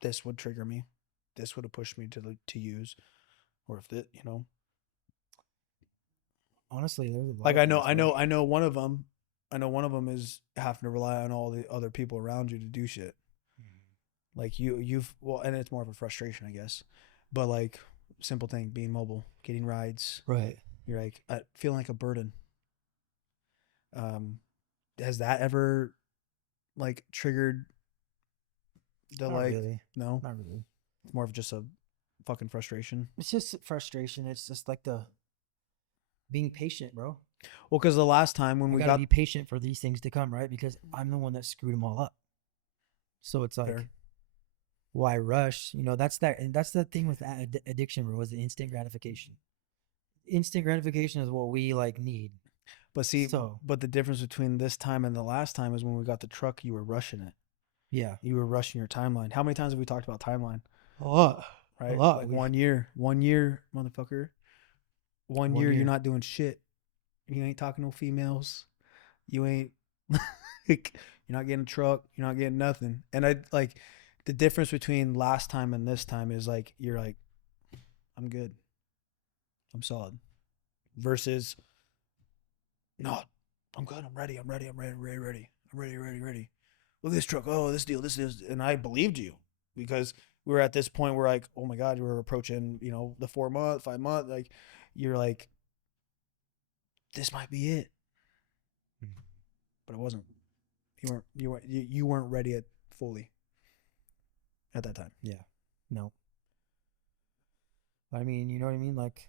this would trigger me, this would have pushed me to use, or if it, Honestly, there's a lot like of things, bro. I know one of them. I know one of them is having to rely on all the other people around you to do shit. Like you've well, and it's more of a frustration, I guess. But like simple thing, being mobile, getting rides. Right. You're like feeling like a burden. Um, has that ever like triggered the Not like? really. No, Not really. it's more of just a fucking frustration. It's just frustration. It's just like the being patient, bro. Well, because the last time when I we got to got be patient for these things to come, right? Because I'm the one that screwed them all up. So it's there, like, why rush? That's that, and that's the thing with addiction, bro. Is the instant gratification. Instant gratification is what we like need. but see, So but the difference between this time and the last time is when we got the truck, you were rushing it. yeah, You were rushing your timeline. How many times have we talked about timeline? a lot, a Right, lot. like We 1 year, motherfucker. 1 year, one you're year. not doing shit. You ain't talking no females. You ain't like, you're not getting a truck. You're not getting nothing. And I like the difference between last time and this time is like you're like, I'm good. I'm solid. Versus no, I'm good. I'm ready. I'm ready. I'm ready. Ready. Ready. I'm ready. Ready. Ready. Look at this truck. Oh, this deal. This is. And I believed you because we were at this point where like, oh my god, we're approaching the 4 month, 5 month. Like you're like, this might be it, but it wasn't. You weren't ready at fully at that time. Yeah, no. I mean, you know what I mean? Like,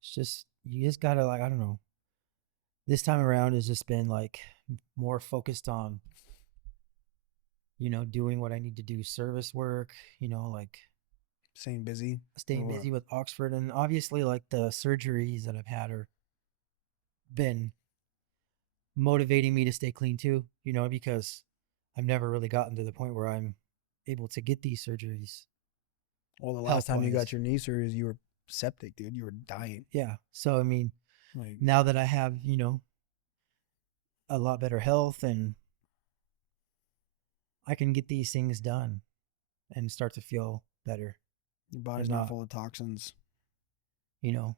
it's just you just gotta like I don't know. This time around has just been like more focused on doing what I need to do, service work. Like Staying busy or staying what? busy with Oxford, and obviously like the surgeries that I've had are been motivating me to stay clean too. Because I've never really gotten to the point where I'm able to get these surgeries Well, the last health time you wise. got your knee surgery, you were septic, dude. You were dying. Yeah. So I mean, Like, now that I have a lot better health and I can get these things done and start to feel better your and body's not not, full of toxins. you know.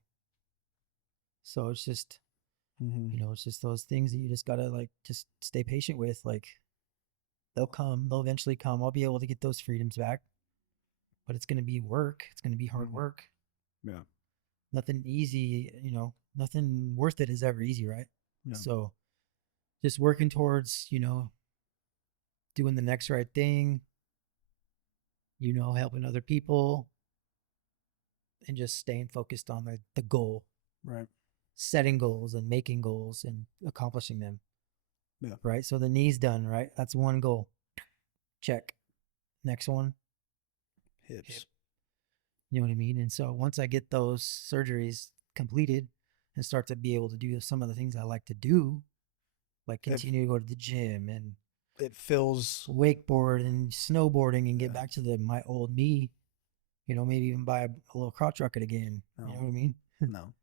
So it's just, Mm-hmm. it's just those things that you just gotta like just stay patient with. Like they'll come, they'll eventually come. I'll be able to get those freedoms back, but it's gonna be work. It's gonna be hard Mm-hmm. work. Yeah. Nothing easy, nothing worth it is ever easy, right? Yeah. So just working towards, doing the next right thing, helping other people and just staying focused on the goal, Right. setting goals and making goals and accomplishing them. Yeah. Right. So the knee's done, right? That's one goal. Check. Next one, Hips. hip. You know what I mean? And so once I get those surgeries completed and start to be able to do some of the things I like to do, like If continue to go to the gym and it feels. wakeboard and snowboarding and get Yeah. back to my old me, maybe even buy a little crotch rocket again. No. You know what I mean? No.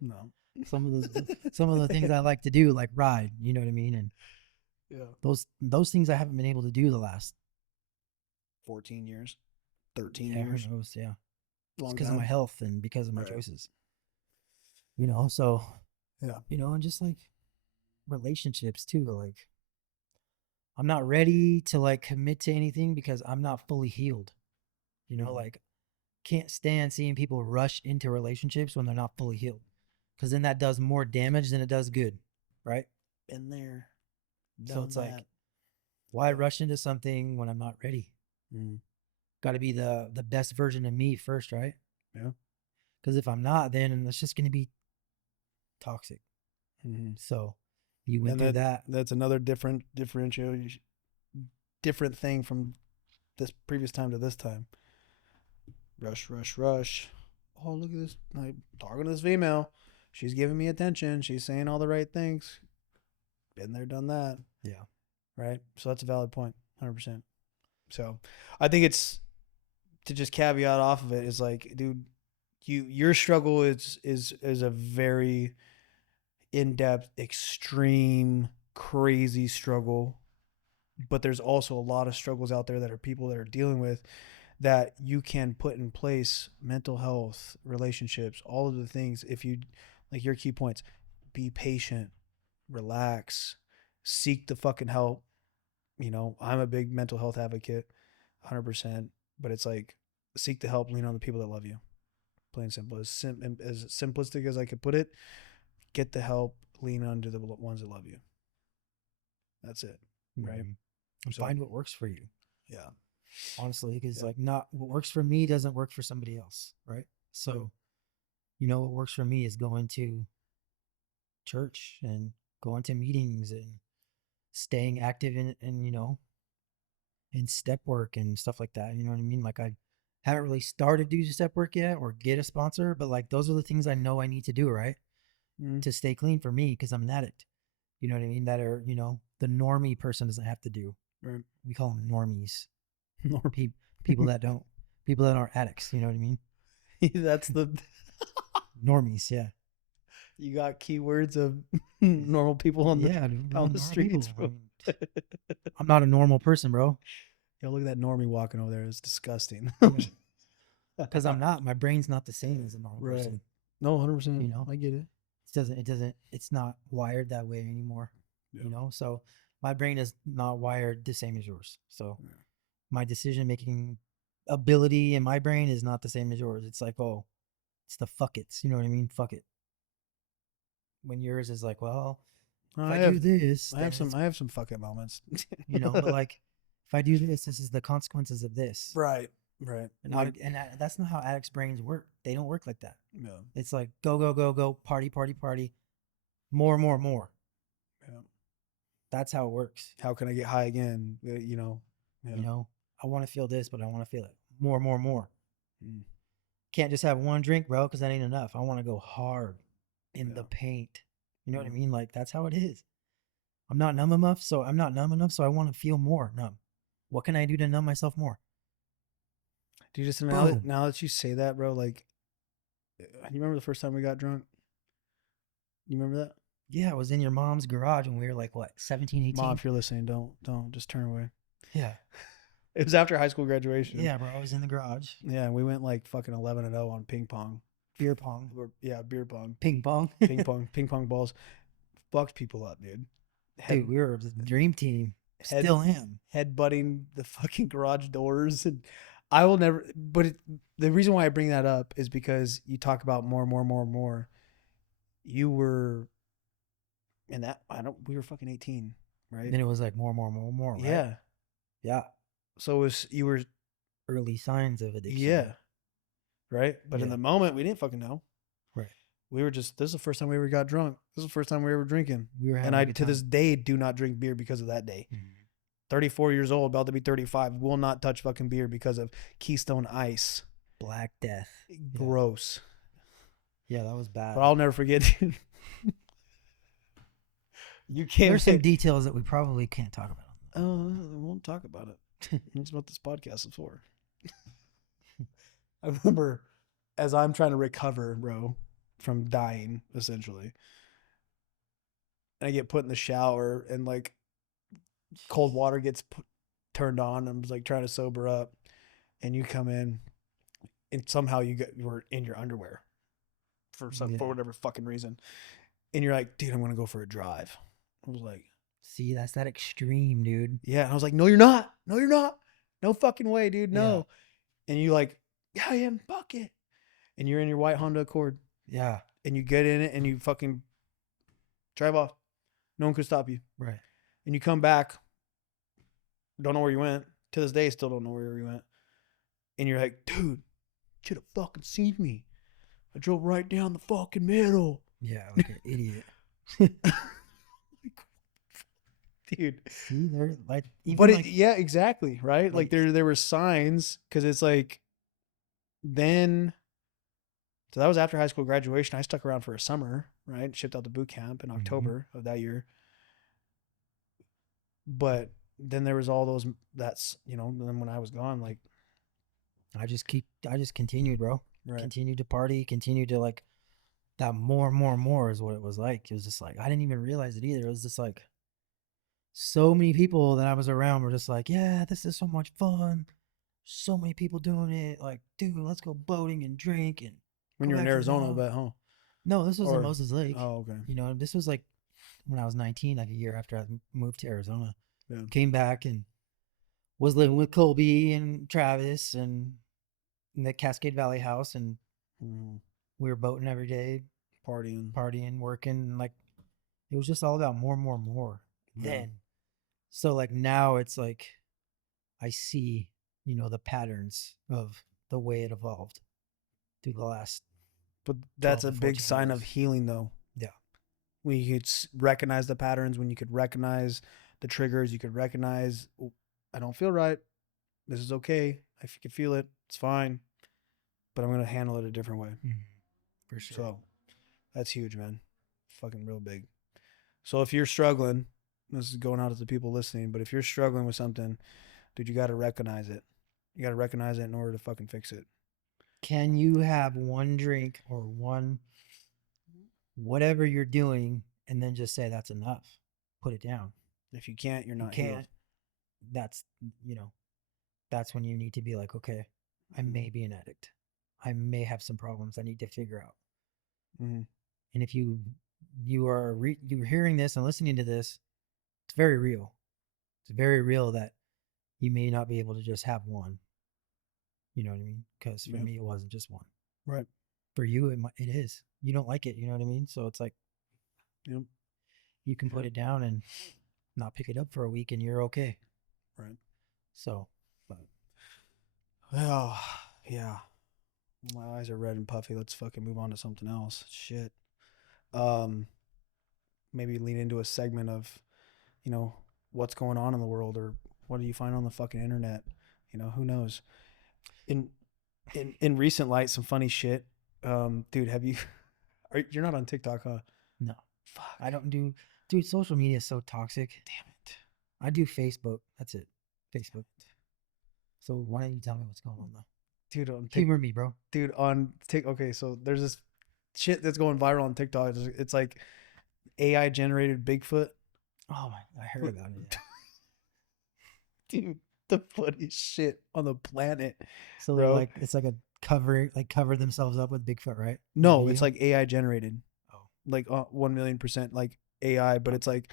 No. Some of the things I like to do, like ride, you know what I mean? And Yeah. those things I haven't been able to do the last 14 years. 13 yeah, years. who knows, yeah. It's Long because of time. my health and because of my Right. choices. So Yeah. and just like relationships too. Like I'm not ready to like commit to anything because I'm not fully healed. Like can't stand seeing people rush into relationships when they're not fully healed. Because then that does more damage than it does good. Right? Been there. So Done it's that. like, why rush into something when I'm not ready? Mm. Got to be the best version of me first, right? Yeah. Because if I'm not, then it's just going to be toxic. Mm-hmm. So you went And through that. that's another different thing from this previous time to this time. Rush, rush, rush. Oh, look at this. I'm talking to this female. She's giving me attention. She's saying all the right things. Been there, done that. Yeah. Right? So that's a valid point. 100%. So I think it's to just caveat off of it is like, dude, your struggle is a very in-depth, extreme, crazy struggle. But there's also a lot of struggles out there that are people that are dealing with that you can put in place mental health, relationships, all of the things. If you like your key points, be patient, relax, seek the fucking help. You know, I'm a big mental health advocate, 100%. But it's like seek the help, lean on the people that love you. Plain and simple. As simplistic as I could put it, get the help, lean onto the ones that love you. That's it, right? Mm-hmm. And So, find what works for you. yeah. Honestly, because Yeah. like not what works for me doesn't work for somebody else, right? So, you know, what works for me is going to church and going to meetings and staying active in you know, in step work and stuff like that. You know what I mean? Like I haven't really started to do step work yet or get a sponsor, but like those are the things I know I need to do, right? Mm. To stay clean for me because I'm an addict. You know what I mean? That are, you know, the normie person doesn't have to do. Right. We call them normies. Norm. Pe- people that don't, people that aren't addicts. You know what I mean? That's the Normies, yeah. you got keywords of normal people on Yeah, on the normal streets, people. I bro. mean, I'm not a normal person, bro. Yo, look at that normie walking over there. It's disgusting. Yeah, because I'm not. My brain's not the same as a normal Right. person. No, You 100%. know, I get it. it's not wired that way anymore. Yeah. You know, so my brain is not wired the same as yours. So Yeah. my decision making ability in my brain is not the same as yours. It's like, oh, it's the fuck it's. You know what I mean? Fuck it. When yours is like, well, if I I have do this, I then have some it's, I have some fucking moments. you know, but like, if I do this, this is the consequences of this. Right. Right. And Like that's not how addicts' brains work. They don't work like that. yeah. It's like go go go go party party party, more more more. Yeah. That's how it works. How can I get high again? You know. Yeah. You know, I want to feel this, but I want to feel it more more more. Mm. Can't just have one drink, bro, because that ain't enough. I want to go hard in the Yeah. paint. You know what I Yeah. mean? Like that's how it is. I'm not numb enough, so I want to feel more numb. What can I do to numb myself more? Do you just Boom. now that you say that, bro? Like, you remember the first time we got drunk? You remember that? Yeah, I was in your mom's garage when we were like what, 17, Mom, 18? if you're listening, don't just turn away. Yeah. It was after high school graduation. Yeah, bro. I was in the garage. Yeah, and we went like fucking 11-0 on ping pong. Beer pong. Yeah, beer pong, Ping pong. ping pong balls. Fucked people up, dude. Dude, we were the dream team. Head Still am. headbutting the fucking garage doors, and I will never. But the reason why I bring that up is because you talk about more, more, more, more. You were in that. I don't. We were fucking 18, right? Then it was like more, more, more, more, right? Yeah. Yeah. So it was you were Early signs of addiction. yeah, right. But in Yeah. the moment, we didn't fucking know. Right. We were just. This is the first time we ever got drunk. This is the first time we were drinking. We were having And a I good to time. this day do not drink beer because of that day. Mhm. 34 years old, about to be 35, will not touch fucking beer because of Keystone Ice. Black Death. Gross. Yeah, that was bad. But I'll never forget. You can't. There's some details that we probably can't talk about. Oh, we won't talk about it. That's what this podcast is for. I remember as I'm trying to recover, bro, from dying, essentially. And I get put in the shower and like cold water gets turned on. I'm like trying to sober up. And you come in and somehow you were in your underwear for whatever fucking reason. And you're like, dude, I'm going to go for a drive. I was like, see, that's that extreme, dude. yeah. And I was like, no, you're not. No, you're not. No fucking way, dude. No. Yeah. And you like, yeah, I am. Fuck it. And you're in your white Honda Accord. Yeah. And you get in it and you fucking drive off. No one could stop you. Right. And you come back. Don't know where you went. To this day, still don't know where you went. And you're like, dude, should have fucking seen me. I drove right down the fucking middle. Yeah, like an idiot. Dude. See, they're like But even it, like yeah, exactly, right? Like like there were signs because it's like then so that was after high school graduation. I stuck around for a summer, right? Shipped out to boot camp in mhm. October of that year. But then there was all those that's then when I was gone, like I just continued, bro. right. Continued to party, continued to like that more is what it was like. It was just like I didn't even realize it either. It was just like so many people that I was around were just like, yeah, this is so much fun. So many people doing it. Like, dude, let's go boating and drink and When go you're in back to the Arizona, I house. bet, huh? No, this was in Or Moses Lake. oh, okay. You know, this was like when I was 19, like a year after I moved to Arizona. Yeah. Came back and was living with Colby and Travis and in the Cascade Valley house. And Mm, we were boating every day, partying. partying, working. And like, it was just all about more Yeah. then. So, like, now it's like I see, you know, the patterns of the way it evolved through the last But that's 12 a to big 14 sign of years. healing though. Yeah. When you could recognize the patterns, when you could recognize the triggers, you could recognize, "Oh, I don't feel right. This is okay. I can feel it. It's fine, but I'm going to handle it a different way." Mhm. For sure. So that's huge, man. Fucking real big. So if you're struggling, this is going out to the people listening, but if you're struggling with something, dude, you got to recognize it. You got to recognize it in order to fucking fix it. Can you have one drink or one whatever you're doing and then just say that's enough? Put it down. If you can't, you're If you not healed. can't, that's, you know, that's when you need to be like, okay, I may be an addict. I may have some problems I need to figure out. Mm-hmm. And if you're hearing this and listening to this, it's very real. It's very real that you may not be able to just have one. You know what I mean? Because for Yep. me, it wasn't just one. Right. For you, it is. You don't like it. You know what I mean? So it's like Yep. you can put it down and not pick it up for a week, and you're okay. Right. So, But well, yeah. My eyes are red and puffy. Let's fucking move on to something else. Shit. Um, maybe lean into a segment of, you know, what's going on in the world or what do you find on the fucking internet? Who knows? In in recent light, some funny shit. Dude, have you? You're not on TikTok, huh? no, Fuck. I don't do. Dude, social media is so toxic. Damn it. I do Facebook. That's it. Facebook. So why don't you tell me what's going on though? Dude, on Humor me, bro. dude on Tik. Okay, so there's this shit that's going viral on TikTok. It's like AI generated Bigfoot. Oh my, I heard about it. Yeah. Dude, the funniest shit on the planet, So they're bro. like, it's like cover themselves up with Bigfoot, right? The No, it's video. like AI generated, Oh, like 1,000,000% like AI, but it's like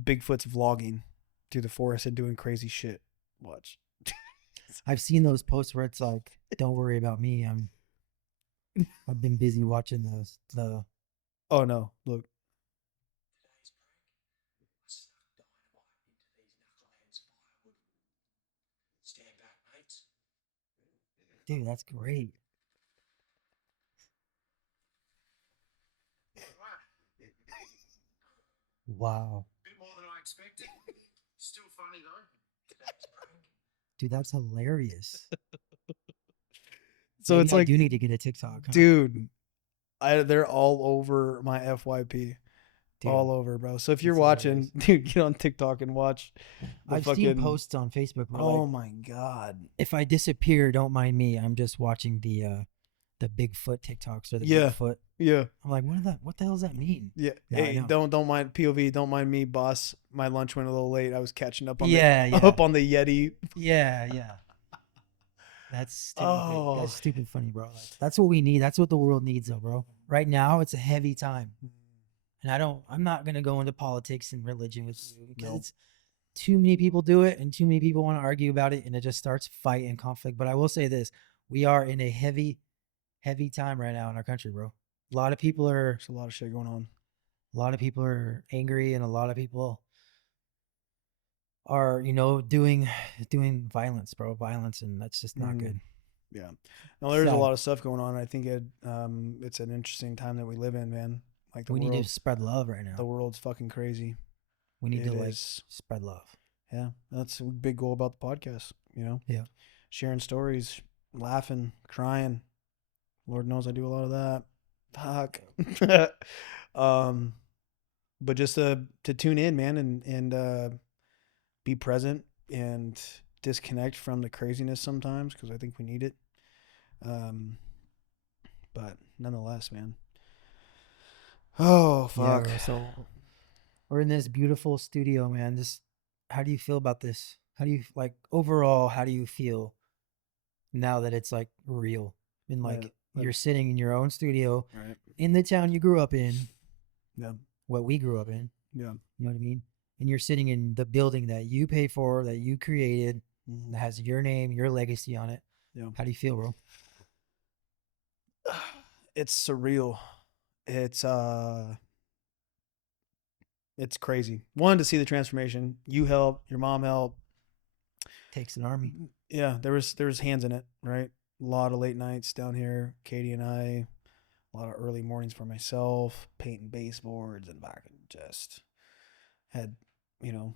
Bigfoot's vlogging through the forest and doing crazy shit. Watch. I've seen those posts where it's like, "Don't worry about me. I've been busy watching the." Oh no, look. Dude, that's great. Wow, dude, that's hilarious. So it's Maybe I like, do need to get a TikTok, huh? dude, they're all over my FYP, Dude, all over, bro. So if you're that's watching, hilarious. dude, get on TikTok and watch the I've seen fucking. posts on Facebook where like, Oh my god. if I disappear, don't mind me. I'm just watching the Bigfoot TikToks or the Yeah, Bigfoot. yeah. I'm like, what the hell does that mean? Yeah. Now I Hey, know. don't mind POV. Don't mind me, boss. My lunch went a little late. I was catching up on the Yeah, yeah, up on the Yeti. yeah, yeah. That's stupid. That's Oh. stupid funny, bro. Like, that's what we need. That's what the world needs, though, bro. Right now, it's a heavy time, and I'm not gonna go into politics and religion with you because No. it's too many people do it, and too many people want to argue about it, and it just starts fight and conflict. But I will say this: we are in a heavy time right now in our country, bro. A lot of people are, There's a lot of shit going on. a lot of people are angry, and a lot of people are, doing violence, bro. Violence, and that's just not Mm. good. Yeah. No, there's a Sad. lot of stuff going on. I think it's an interesting time that we live in, man. Like We need to spread love right the now. world's fucking crazy. We need to It like is. spread love. Yeah, that's a big goal about the podcast. You know, Yeah. sharing stories, laughing, crying. Lord knows I do a lot of that. Fuck. um, but just to tune in, man, and be present and disconnect from the craziness sometimes because I think we need it. Um, but nonetheless, man. Oh Yeah, fuck. bro. So we're in this beautiful studio, man. Just how do you feel about this? How do you like overall? How do you feel now that it's like real and That, like that, you're sitting in your own studio right. in the town you grew up in, Yeah. what we grew up in? Yeah. You know what I mean? And you're sitting in the building that you paid for, that you created, Mm-hmm. that has your name, your legacy on it. Yeah. How do you feel, bro? It's surreal. It's uh it's crazy. One, to see the transformation. You help, your mom helped. Takes an army. Yeah, there was hands in it, right? A lot of late nights down here, Katie and I, a lot of early mornings for myself, painting baseboards and back and just had, you know,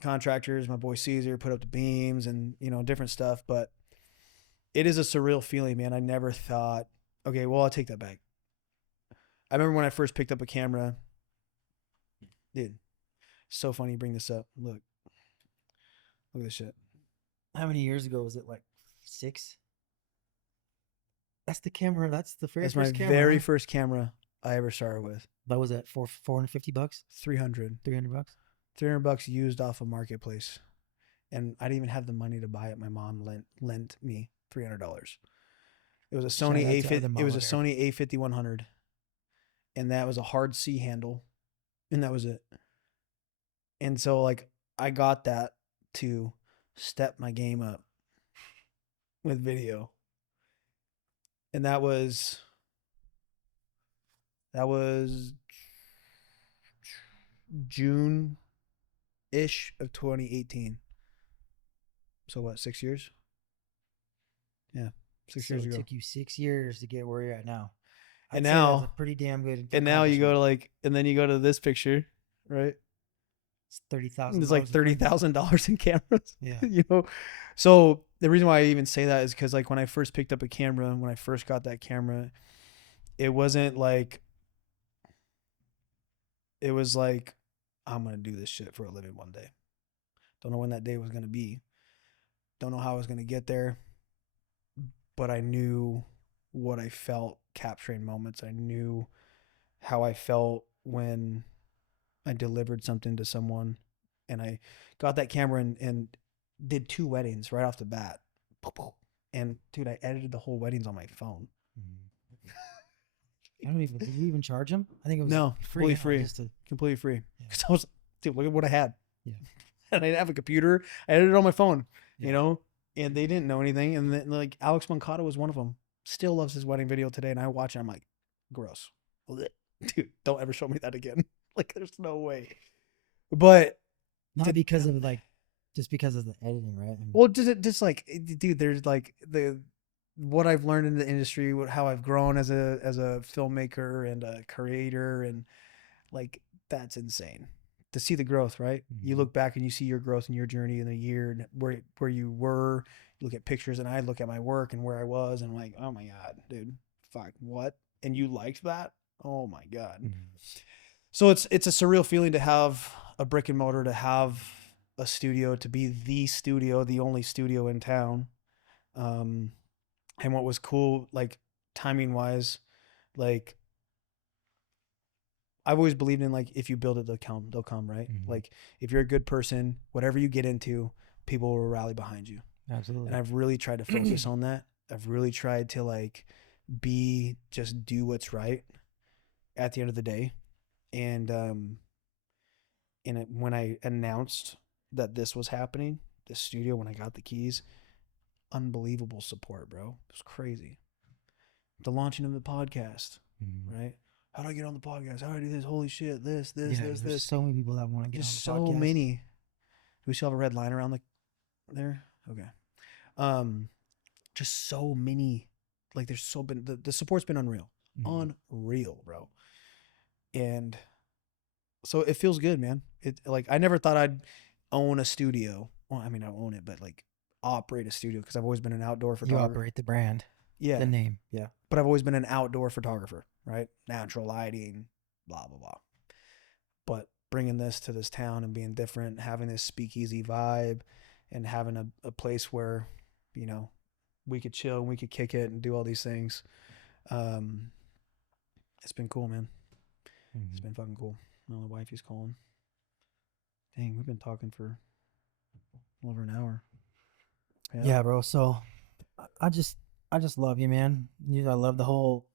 contractors, my boy Caesar put up the beams and, different stuff, but it is a surreal feeling, man. I never thought, okay, well, I'll take that back. I remember when I first picked up a camera, dude, so funny you bring this up. Look at this shit. How many years ago was it? Like 6? That's the camera. That's the very That's my first camera. very Huh? first camera I ever started with. That was at $450, 300. $300. $300 used off a marketplace. And I didn't even have the money to buy it. My mom lent me $300. It was a Shout Sony out to A50. other It was mama a bear. Sony A5100, and that was a hard C handle, and that was it. And so like I got that to step my game up with video, and that was June ish of 2018. So what, 6 years? Yeah, six So years it ago. took you 6 years to get where you're at now. And I'd say that's a now, pretty damn good and now you go accomplishment. to and then you go to this picture, right? It's thirty thousand There's like dollars thirty in equipment. thousand dollars in cameras. Yeah. So the reason why I even say that is because like when I first picked up a camera, when I first got that camera, it wasn't like it was like I'm gonna do this shit for a living one day. Don't know when that day was gonna be. Don't know how I was gonna get there, but I knew what I felt capturing moments. I knew how I felt when I delivered something to someone, and I got that camera and did 2 weddings right off the bat. And dude, I edited the whole weddings on my phone. I don't even. Did you even charge them? I think it was No, free. completely Huh? free, Just to. completely free. Yeah. Because I was, dude, look at what I had. Yeah. And I didn't have a computer. I edited it on my phone, Yeah. and they didn't know anything. And then like Alex Moncada was one of them. Still loves his wedding video today, and I watch it. I'm like, gross, dude. Don't ever show me that again. Like, there's no way. But Not to, because of like, just because of the editing, right? And well, just like, dude, there's like what I've learned in the industry, how I've grown as a filmmaker and a creator, and like that's insane to see the growth. Right? You Mhm. look back and you see your growth in your journey in a year, and where you were. You look at pictures, and I look at my work and where I was, and I'm like, oh my god, dude, fuck, what? And you liked that? Oh my god. Mhm. So it's a surreal feeling to have a brick and mortar, to have a studio, to be the studio, the only studio in town. Um, and what was cool, like timing wise, like I've always believed in like if you build it, they'll come, right? Mhm. Like if you're a good person, whatever you get into, people will rally behind you. And Absolutely. I've really tried to focus on that. I've really tried to like just do what's right at the end of the day. And when I announced that this was happening, this studio, when I got the keys, unbelievable support, bro. It was crazy. The launching of the podcast, Mhm. right? How do I get on the podcast? How do I do this? Holy shit! Yeah, because there's This. so many people that want to get on the Just so podcast. many. Do we still have a red line around there? Okay. Um, just so many. Like there's so been the support's been unreal, Mhm. unreal, bro. And so it feels good, man. It like I never thought I'd own a studio. Well, I mean, I own it, but like operate a studio because I've always been an outdoor You photographer. operate the brand, the Yeah, name. Yeah. but I've always been an outdoor photographer, right? Natural lighting, blah blah blah. But bringing this to this town and being different, having this speakeasy vibe, and having a place where, you know, we could chill and we could kick it and do all these things. Um, it's been cool, man. It's Mhm. been fucking cool. Well, the wifey's calling. Dang, we've been talking for over an hour. Yeah, Yeah, bro. So I just I just love you, man. I love the whole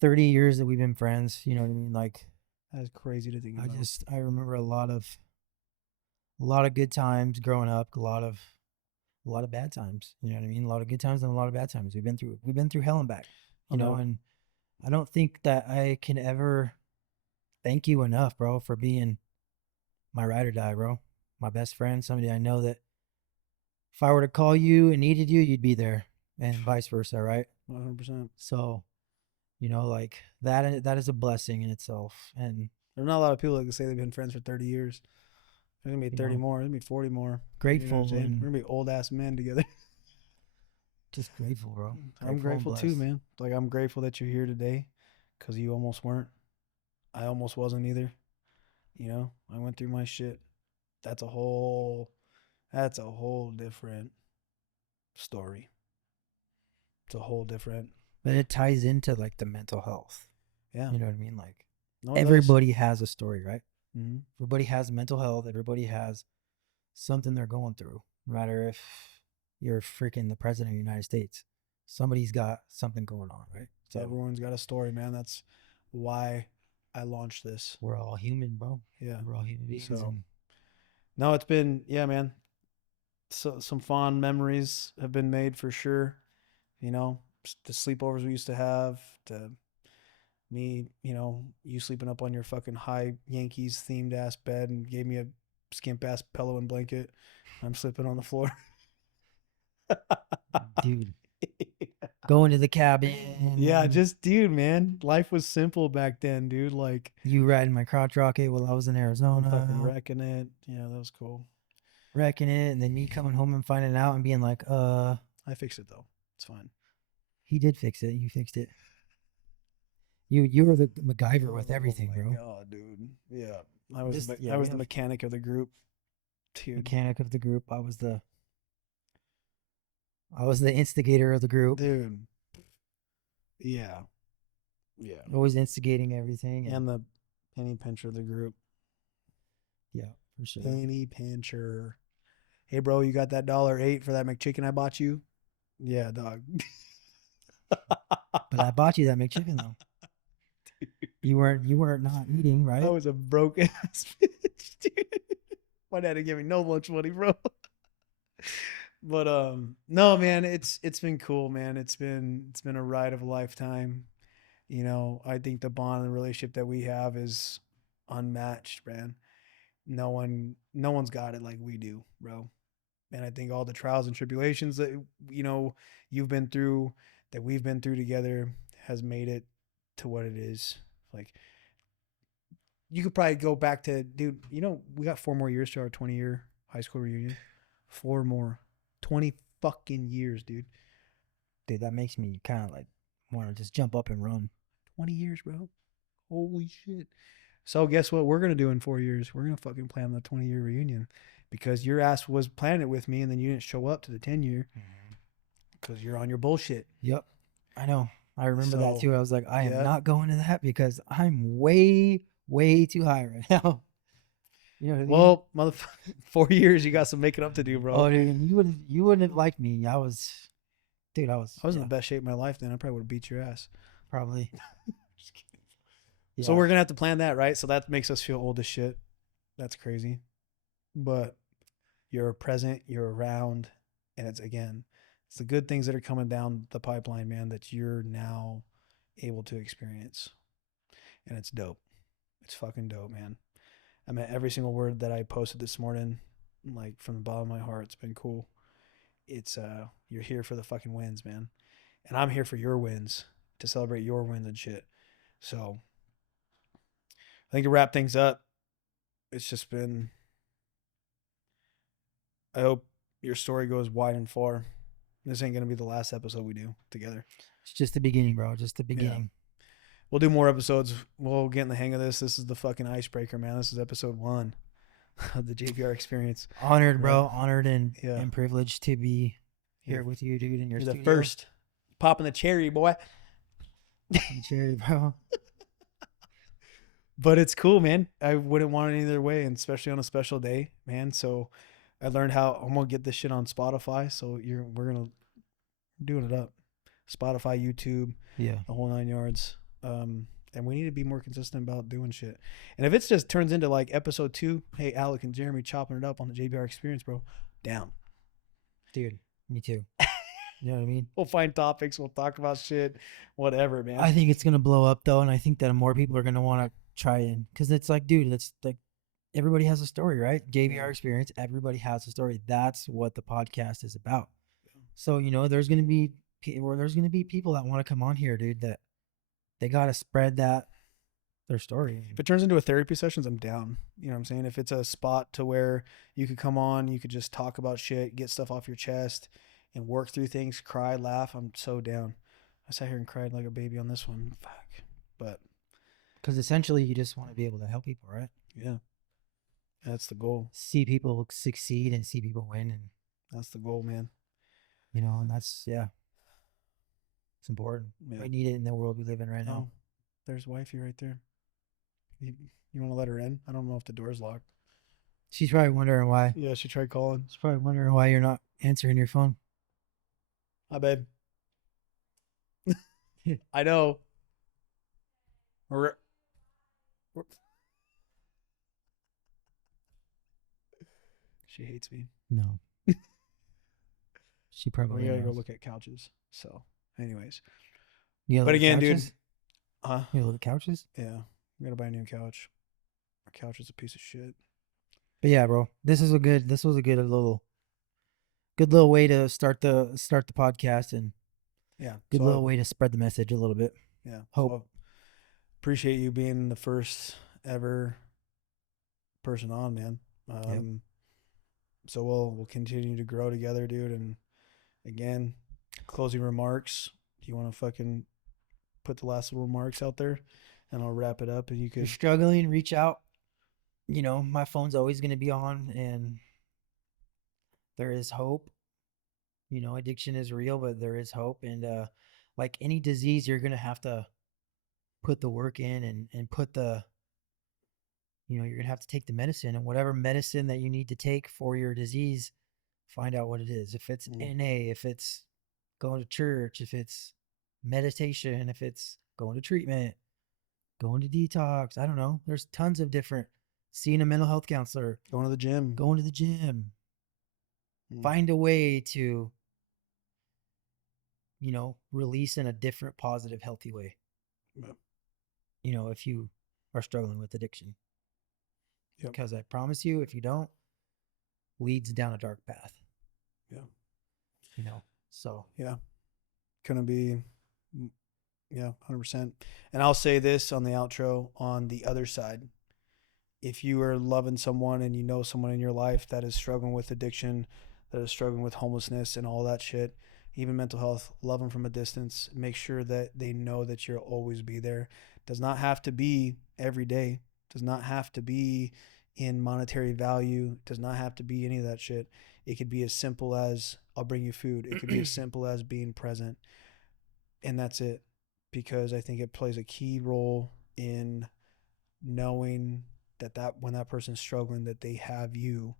30 years that we've been friends, you know what I mean? Like that's crazy to think about. I remember a lot of good times growing up, a lot of bad times, you know what I mean? A lot of good times and a lot of bad times. We've been through hell and back, No you know, doubt. and I don't think that I can ever thank you enough, bro, for being my ride or die, bro. My best friend, somebody I know that if I were to call you and needed you, you'd be there, and vice versa, right? 100%. So, like that is a blessing in itself. And, There's not a lot of people that can say they've been friends for 30 years. There's gonna be you 30 know, more. There's gonna be 40 more. You know what I'm grateful saying? and We're gonna be old ass men together. just grateful, bro. I'm Grateful and grateful too, blessed. man. Like I'm grateful that you're here today, because you almost weren't. I almost wasn't either. You know, I went through my shit. That's a whole. That's a whole different story. It's a whole different. But it ties into like the mental health. Yeah. You know what I mean? Like No, it does. everybody has a story, right? Mm-hmm. Everybody has mental health. Everybody has something they're going through. No matter if you're freaking the president of the United States, somebody's got something going on, right? So Everyone's got a story, man. That's why I launched this. we're all human, bro. Yeah. We're all human beings, So and no, it's been yeah, man. So some fond memories have been made for sure. You know, the sleepovers we used to have, to me, you sleeping up on your fucking high Yankees themed ass bed and gave me a skimp ass pillow and blanket. I'm sleeping on the floor. dude, going to the cabin, Yeah, just dude, man. Life was simple back then, dude. Like you riding my crotch rocket while I was in fucking Arizona, wrecking it. Yeah, that was cool. wrecking it, and then me coming home and finding out and being like, I fixed it though. It's fine. he did fix it. You fixed it. You were the MacGyver with Oh everything, my bro. god, dude. Yeah, This I yeah, we was the have mechanic of the group, dude. mechanic of the group. I was the instigator of the group. Dude, yeah, yeah. Always instigating everything, and And the penny pincher of the group. yeah, for sure. Penny pincher. Hey, bro, you got that $1.08 for that McChicken I bought you? Yeah, dog. But I bought you that McChicken though. You weren't not eating, I right? was a broke ass bitch, dude. My dad didn't give me no lunch money, bro. But no, man, it's been cool, man. It's been a ride of a lifetime. I think the bond and relationship that we have is unmatched, man. No one's got it like we do, bro. And I think all the trials and tribulations that you've been through, that we've been through together, has made it to what it is. Like you could probably go back to, dude. We got 4 more years to our 20-year high school reunion. 4 more, 20 fucking years, dude. Dude, that makes me kind of like want to just jump up and run. 20 years, bro. Holy shit. So guess what we're gonna do in 4 years? We're gonna fucking plan the 20-year reunion, because your ass was planning it with me and then you didn't show up to the 10-year Mhm. because you're on your bullshit. Yep, I know. I remember that So too. I was like, I am yeah. not going to that because I'm way too high right now. You know what I mean? Well, motherfucker, 4 years, you got some making up to do, bro. Oh, dude, you wouldn't have liked me. Dude, I was I was in yeah, the best shape of my life then. I probably would have beat your ass. probably Just kidding. So yeah. we're gonna have to plan that, right? So that makes us feel old as shit. That's crazy. But you're present, you're around, and it's the good things that are coming down the pipeline, man, that you're now able to experience. And it's dope. It's fucking dope, man. I meant every single word that I posted this morning, like from the bottom of my heart. It's been cool. it's you're here for the fucking wins, man. And I'm here for your wins to celebrate your wins and shit. So I think to wrap things up, it's just been. I hope your story goes wide and far. This ain't gonna be the last episode we do together. It's just the beginning, bro. Just the Yeah. beginning. We'll do more episodes. We'll get in the hang of this. This is the fucking icebreaker, man. This is episode 1 of the JPR experience. Honored, Right. bro. Honored Yeah. and privileged to be here You're- with you, dude, in your You're the studio. first. Popping the cherry, boy. Cherry, bro. But it's cool, man. I wouldn't want it either way, and especially on a special day, man. So I learned how I'm gonna get this shit on Spotify. So we're gonna doing it up. Spotify, YouTube, Yeah. the whole 9 yards. And we need to be more consistent about doing shit. And if it just turns into like episode 2, hey, Alec and Jeremy chopping it up on the JBR experience, bro, down. Dude, me too. You know what I mean? We'll find topics. We'll talk about shit, whatever, man. I think it's gonna blow up though, and I think that more people are gonna want to try in because it's like, dude, it's like everybody has a story, right? JVR experience. Everybody has a story. That's what the podcast is about. So there's gonna be people that want to come on here, dude. That they gotta spread their story. If it turns into a therapy sessions, I'm down. You know what I'm saying? If it's a spot to where you could come on, you could just talk about shit, get stuff off your chest, and work through things, cry, laugh, I'm so down. I sat here and cried like a baby on this one. Fuck. But Because essentially, you just want to be able to help people, right? yeah, that's the goal. See people succeed and see people win, and That's the goal, man. and that's it's important. Yeah. We need it in the world we live in right now. Oh, there's wifey right there. You want to let her in? I don't know if the door's locked. She's probably wondering why. Yeah, she tried calling. She's probably wondering why you're not answering your phone. Hi, babe. I know. We're- She hates me. No. She probably We gotta go knows. look at couches. So, anyways, You gotta but look at again, dude, couches? huh? You gotta look at couches? Yeah, we gotta buy a new couch. Our couch is a piece of shit. But yeah, bro, this was a good little way to start the podcast, and Yeah, good so, little way to spread the message a little bit. yeah. Hope. So appreciate you being the first ever person on, man. So we'll continue to grow together, dude. And again, closing remarks. Do you want to fucking put the last little remarks out there, and I'll wrap it up. And you If you're could, struggling, reach out. My phone's always gonna be on, and there is hope. Addiction is real, but there is hope. And like any disease, you're gonna have to put the work in and put the you're gonna have to take the medicine, and whatever medicine that you need to take for your disease, find out what it is. If it's NA, if it's going to church, if it's meditation, if it's going to treatment, going to detox, I don't know. There's tons of different, seeing a mental health counselor, going to the gym. going to the gym. Mm. Find a way to release in a different, positive, healthy way. Yep. If you are struggling with addiction. Yep. Because I promise you, if you don't, leads down a dark path. Yeah. So. Yeah. Gonna be, yeah, 100%. And I'll say this on the outro on the other side. If you are loving someone and you know someone in your life that is struggling with addiction, that is struggling with homelessness and all that shit, even mental health, love them from a distance. Make sure that they know that you'll always be there. Does not have to be every day. Does not have to be in monetary value. Does not have to be any of that shit. It could be as simple as I'll bring you food. It could be as simple as being present. And that's it. Because I think it plays a key role in knowing that when that person's struggling, that they have you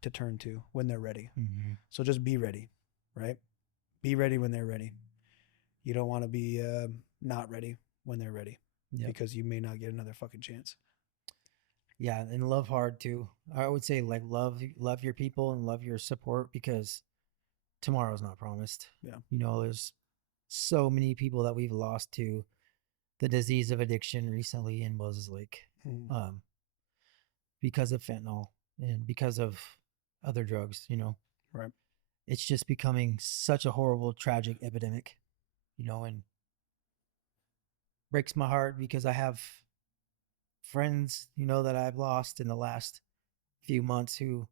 to turn to when they're ready. Mm-hmm. So just be ready, right? Be ready when they're ready. You don't want to be not ready when they're ready. Yep. Because you may not get another fucking chance. Yeah, and love hard too. I would say like love your people and love your support, because tomorrow's not promised. Yeah. There's so many people that we've lost to the disease of addiction recently in Moses Lake, because of fentanyl and because of other drugs, Right. it's just becoming such a horrible, tragic epidemic, and breaks my heart because I have friends, that I've lost in the last few months who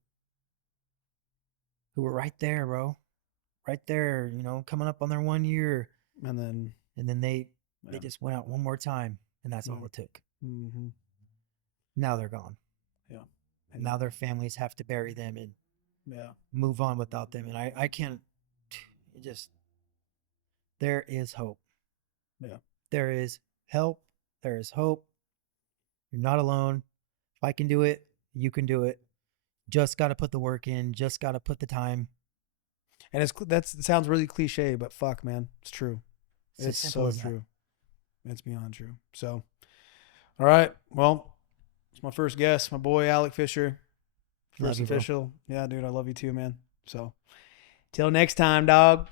were right there, bro. Right there, coming up on their 1 year. And then And then they yeah. just went out one more time, and that's all it took. Mm-hmm. Now they're gone. Yeah. And now their families have to bury them and yeah. move on without them. And I can't just there is hope. Yeah. There is help. There is hope. You're not alone. If I can do it, you can do it. Just got to put the work in. Just got to put the time. And it sounds really cliche, but fuck, man, it's true. It's It's so as true. It's beyond true. So, all right. Well, it's my first guest, my boy Alec Fisher. First official. Bro. Yeah, dude, I love you too, man. So, till next time, dog.